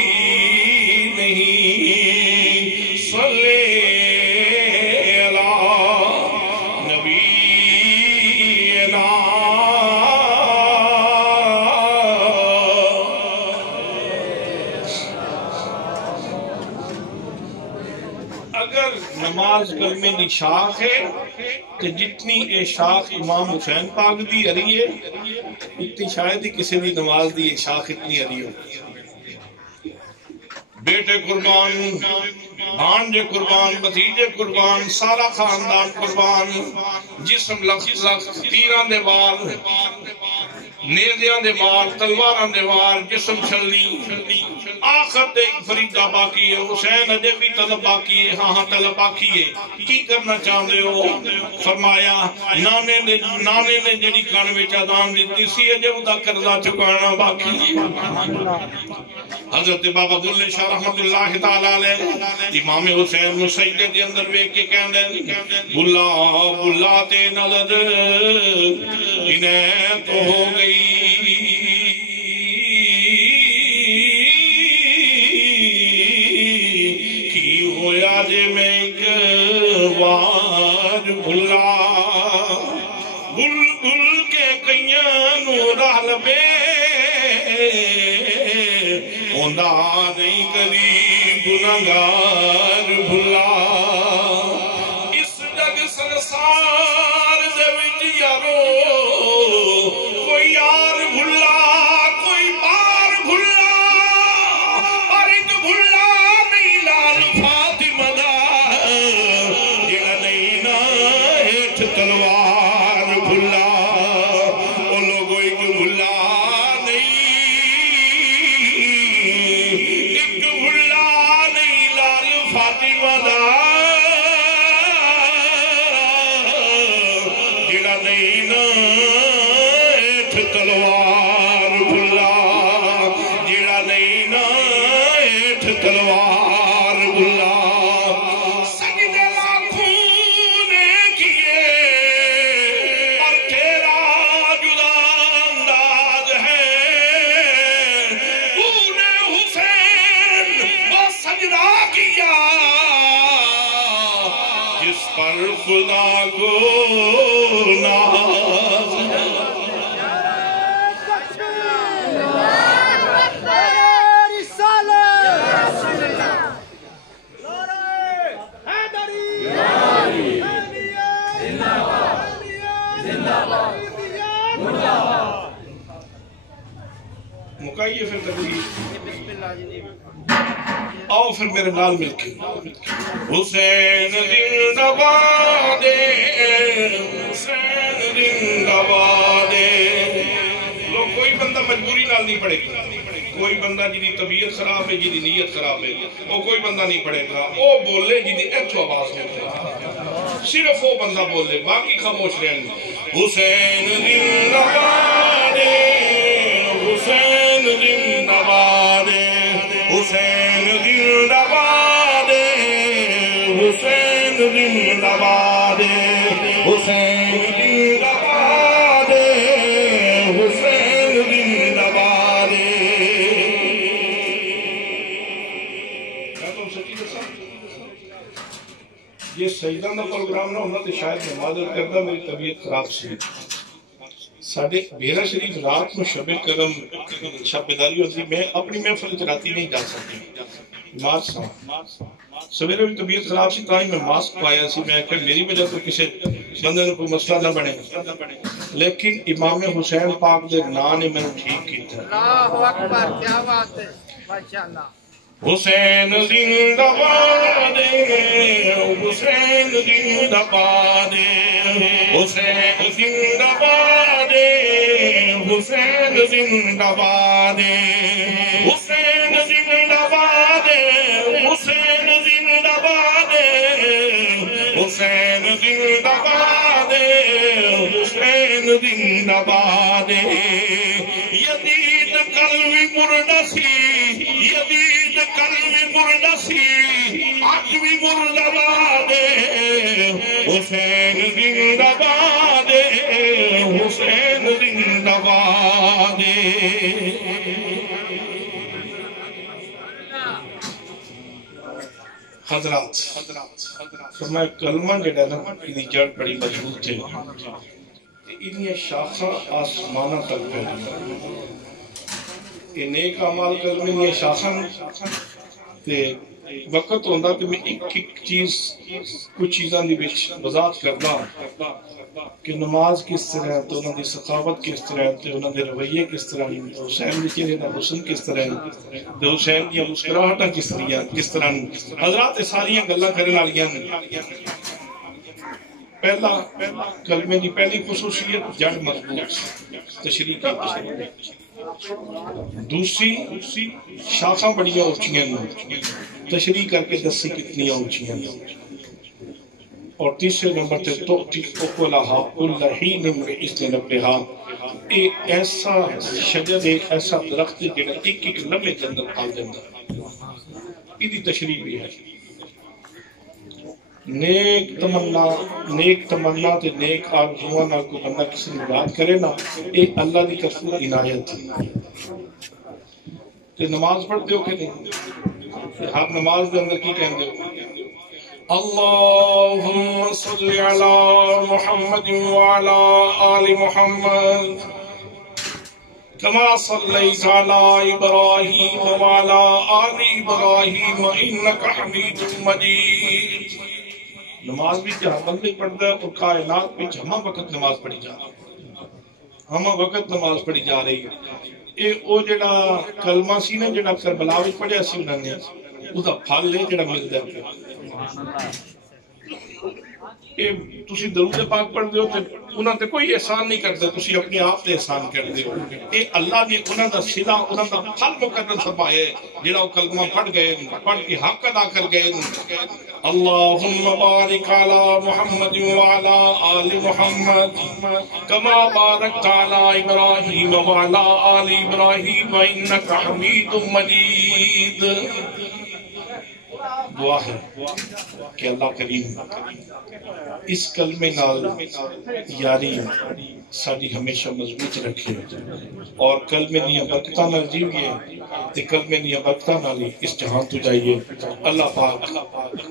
نہیں صلی علی نبینا اگر نماز کلمے دی شاخ ہے کہ جتنی اے شاخ امام حسین پاک دی اری ہے اتنی شاید ہی کسی دی نماز دی اے شاخ اتنی اری ہو بیٹے قربان بھانجے قربان بھتیجے قربان سارا خاندان قربان جسم لخ لخ تیران دے وال نیزیاں دے وال تلواراں دے وال جسم چھلنی آخر تے فریدہ باقی ہے حسین اجے بھی طلب باقی ہے ہاں طلب باقی ہے کی کرنا چاہتے ہو فرمایا نانے نے جڑی کان وچ اذان دتی سی اجے ادا قرضہ چکانا باقی ہے حضرت بابا بلے شاہ رحمت اللہ تعالی علیہ امام حسین مسجدے دے اندر ویکھ کے کہندے بلا بلا تے نظر انہیں تو ہو گئی کی ہویا جے میں ایک وار بھلا بلبل کے کئیاں نو راہ لبے ہوندہ نہیں کری گناہگار بھلا اس جگ سنسار دے وچ یارو کوئی یار بھلا کوئی بار بھلا اور ایک بھلا نہیں لال فاطمہ دا جڑا نہیں نا ہیٹھ تلوار بھلا او لوگو ایک بھلا فاطمہ دا جڑا نہیں نا ایٹھ تلوار بھلا جڑا نہیں نا ایٹھ تلوار بھلا سجدے لاکھوں نے کیے اور تیرا جدا انداز ہے اونے حسین وہ سجدہ کیا جس پر خدا کو ناز مکائیے پھر تقریر آؤ پھر میرے نال مل کے حسین زندہ بادے حسین زندہ بادے لوگ کوئی بندہ مجبوری نال نہیں پڑھے گا کوئی بندہ جنہی طبیعت خراب ہے جنہی نیت خراب ہے وہ کوئی بندہ نہیں پڑھے گا وہ بولے جنہی ایتھو آواز ہوتا ہے صرف وہ بندہ بولے باقی خاموش رہیں گے حسین زندہ بادے حسین زندہ بادے حسین زندہ بادے حسین زندہ بادے حسین زندہ بادے حسین زندہ بادے میں تم سچی دسا یہ سجدہ نہ پروگرام نہ ہونا تو شاید میں معذرت کرتا میری طبیعت خراب سی ساڑھے بیرہ شریف رات میں شب کرم شب بیداری ہوتی میں اپنی محفل چراتی نہیں جا سکتی ماسک سویرے بھی طبیعت خراب سی تاہی میں ماسک پایا سی میں کہ میری وجہ تو کسی بندے نے کوئی مسئلہ نہ بنے لیکن امام حسین پاک دے نا نے میں نے ٹھیک کی تھا اللہ اکبر کیا بات ہے ماشاءاللہ حسین زندہ بادے حسین زندہ بادے حسین زندہ بادے حسین زندہ بادے حسین زندہ بادے حسین حسین زندہ باد یزید کلوی مردسی یزید کلوی مردسی عقوی مردباد حسین زندہ باد حسین زندہ باد حضرات فرمایا کلمہ جڑا نا انہی جڑ بڑی مضبوط ہے انہی شاخہ آسمانہ تک پھیلی یہ نیک اعمال کلمے انہی شاخہ تے وقت ہوندہ کہ میں ایک چیز کچھ چیزاں دی بیچ وضاحت کردا کہ نماز کس طرح ہے تو انہوں دی سخاوت کس طرح ہے تو انہوں دے رویے کس طرح ہے حسین دی چہرے دا حسن کس طرح ہے تو حسین دی مسکراہٹاں کس طرح حضرات ساریاں گلاں کرن والیاں پہلا کلمے دی پہلی خصوصیت جڑ مضبوط تشریح کی دوسری شاخاں بڑیاں اونچیاں تشریح کر کے دسی کتنی اونچیاں اور تیسرے نمبر تے تؤتی اکلہا کل حین بإذن ربہا ایک ایسا شجر ایک ایسا درخت جڑا ایک لمحے کے اندر پھل دیندا ایدی تشریح بھی ہے نیک تمنا تے نیک آرزوئاں نال کو بندہ کسی مراد کرے نا اے اللہ دی طرف عنایت تے نماز پڑھتے ہو کہ نہیں آپ نماز دے اندر کی کہندے ہو اللہم صلی علی محمد وعلا آل محمد کما صلیت علی ابراہیم وعلا آل ابراہیم انکا حمید مجید نماز بھی جہاں بندے پڑھتا ہے اور کائنات بھی ہمہ وقت نماز پڑھی جا رہی ہے اے او جڑا کلمہ سی نا جڑا کربلا وچ پڑھیا سی انہوں نے او دا پھل ہے جڑا ملدا ہے تسی درود پاک پڑھ دے ہو تے انہاں تے کوئی احسان نہیں کرتے تسی اپنے آپ تے احسان کر دے ہو اے اللہ نے انہاں دا صلہ انہاں دا پھل مقرر فرمایا ہے جڑا وہ کلمہ پڑھ گئے پڑھ کے حق ادا کر گئے اللہم بارک علی محمد وعلا آل محمد کما بارکت علی ابراہیم وعلا آل ابراہیم انکا حمید مجید دعا ہے کہ اللہ کریم اس کلمے نال یاری ساری ہمیشہ مضبوط رکھے اور کلمے نیا برکتہ نال جیوئے تے کلمے نیا برکتہ نال اس جہان تو جائیے اللہ پاک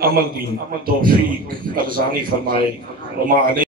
عمل دین توفیق ارزانی فرمائے وما علیہ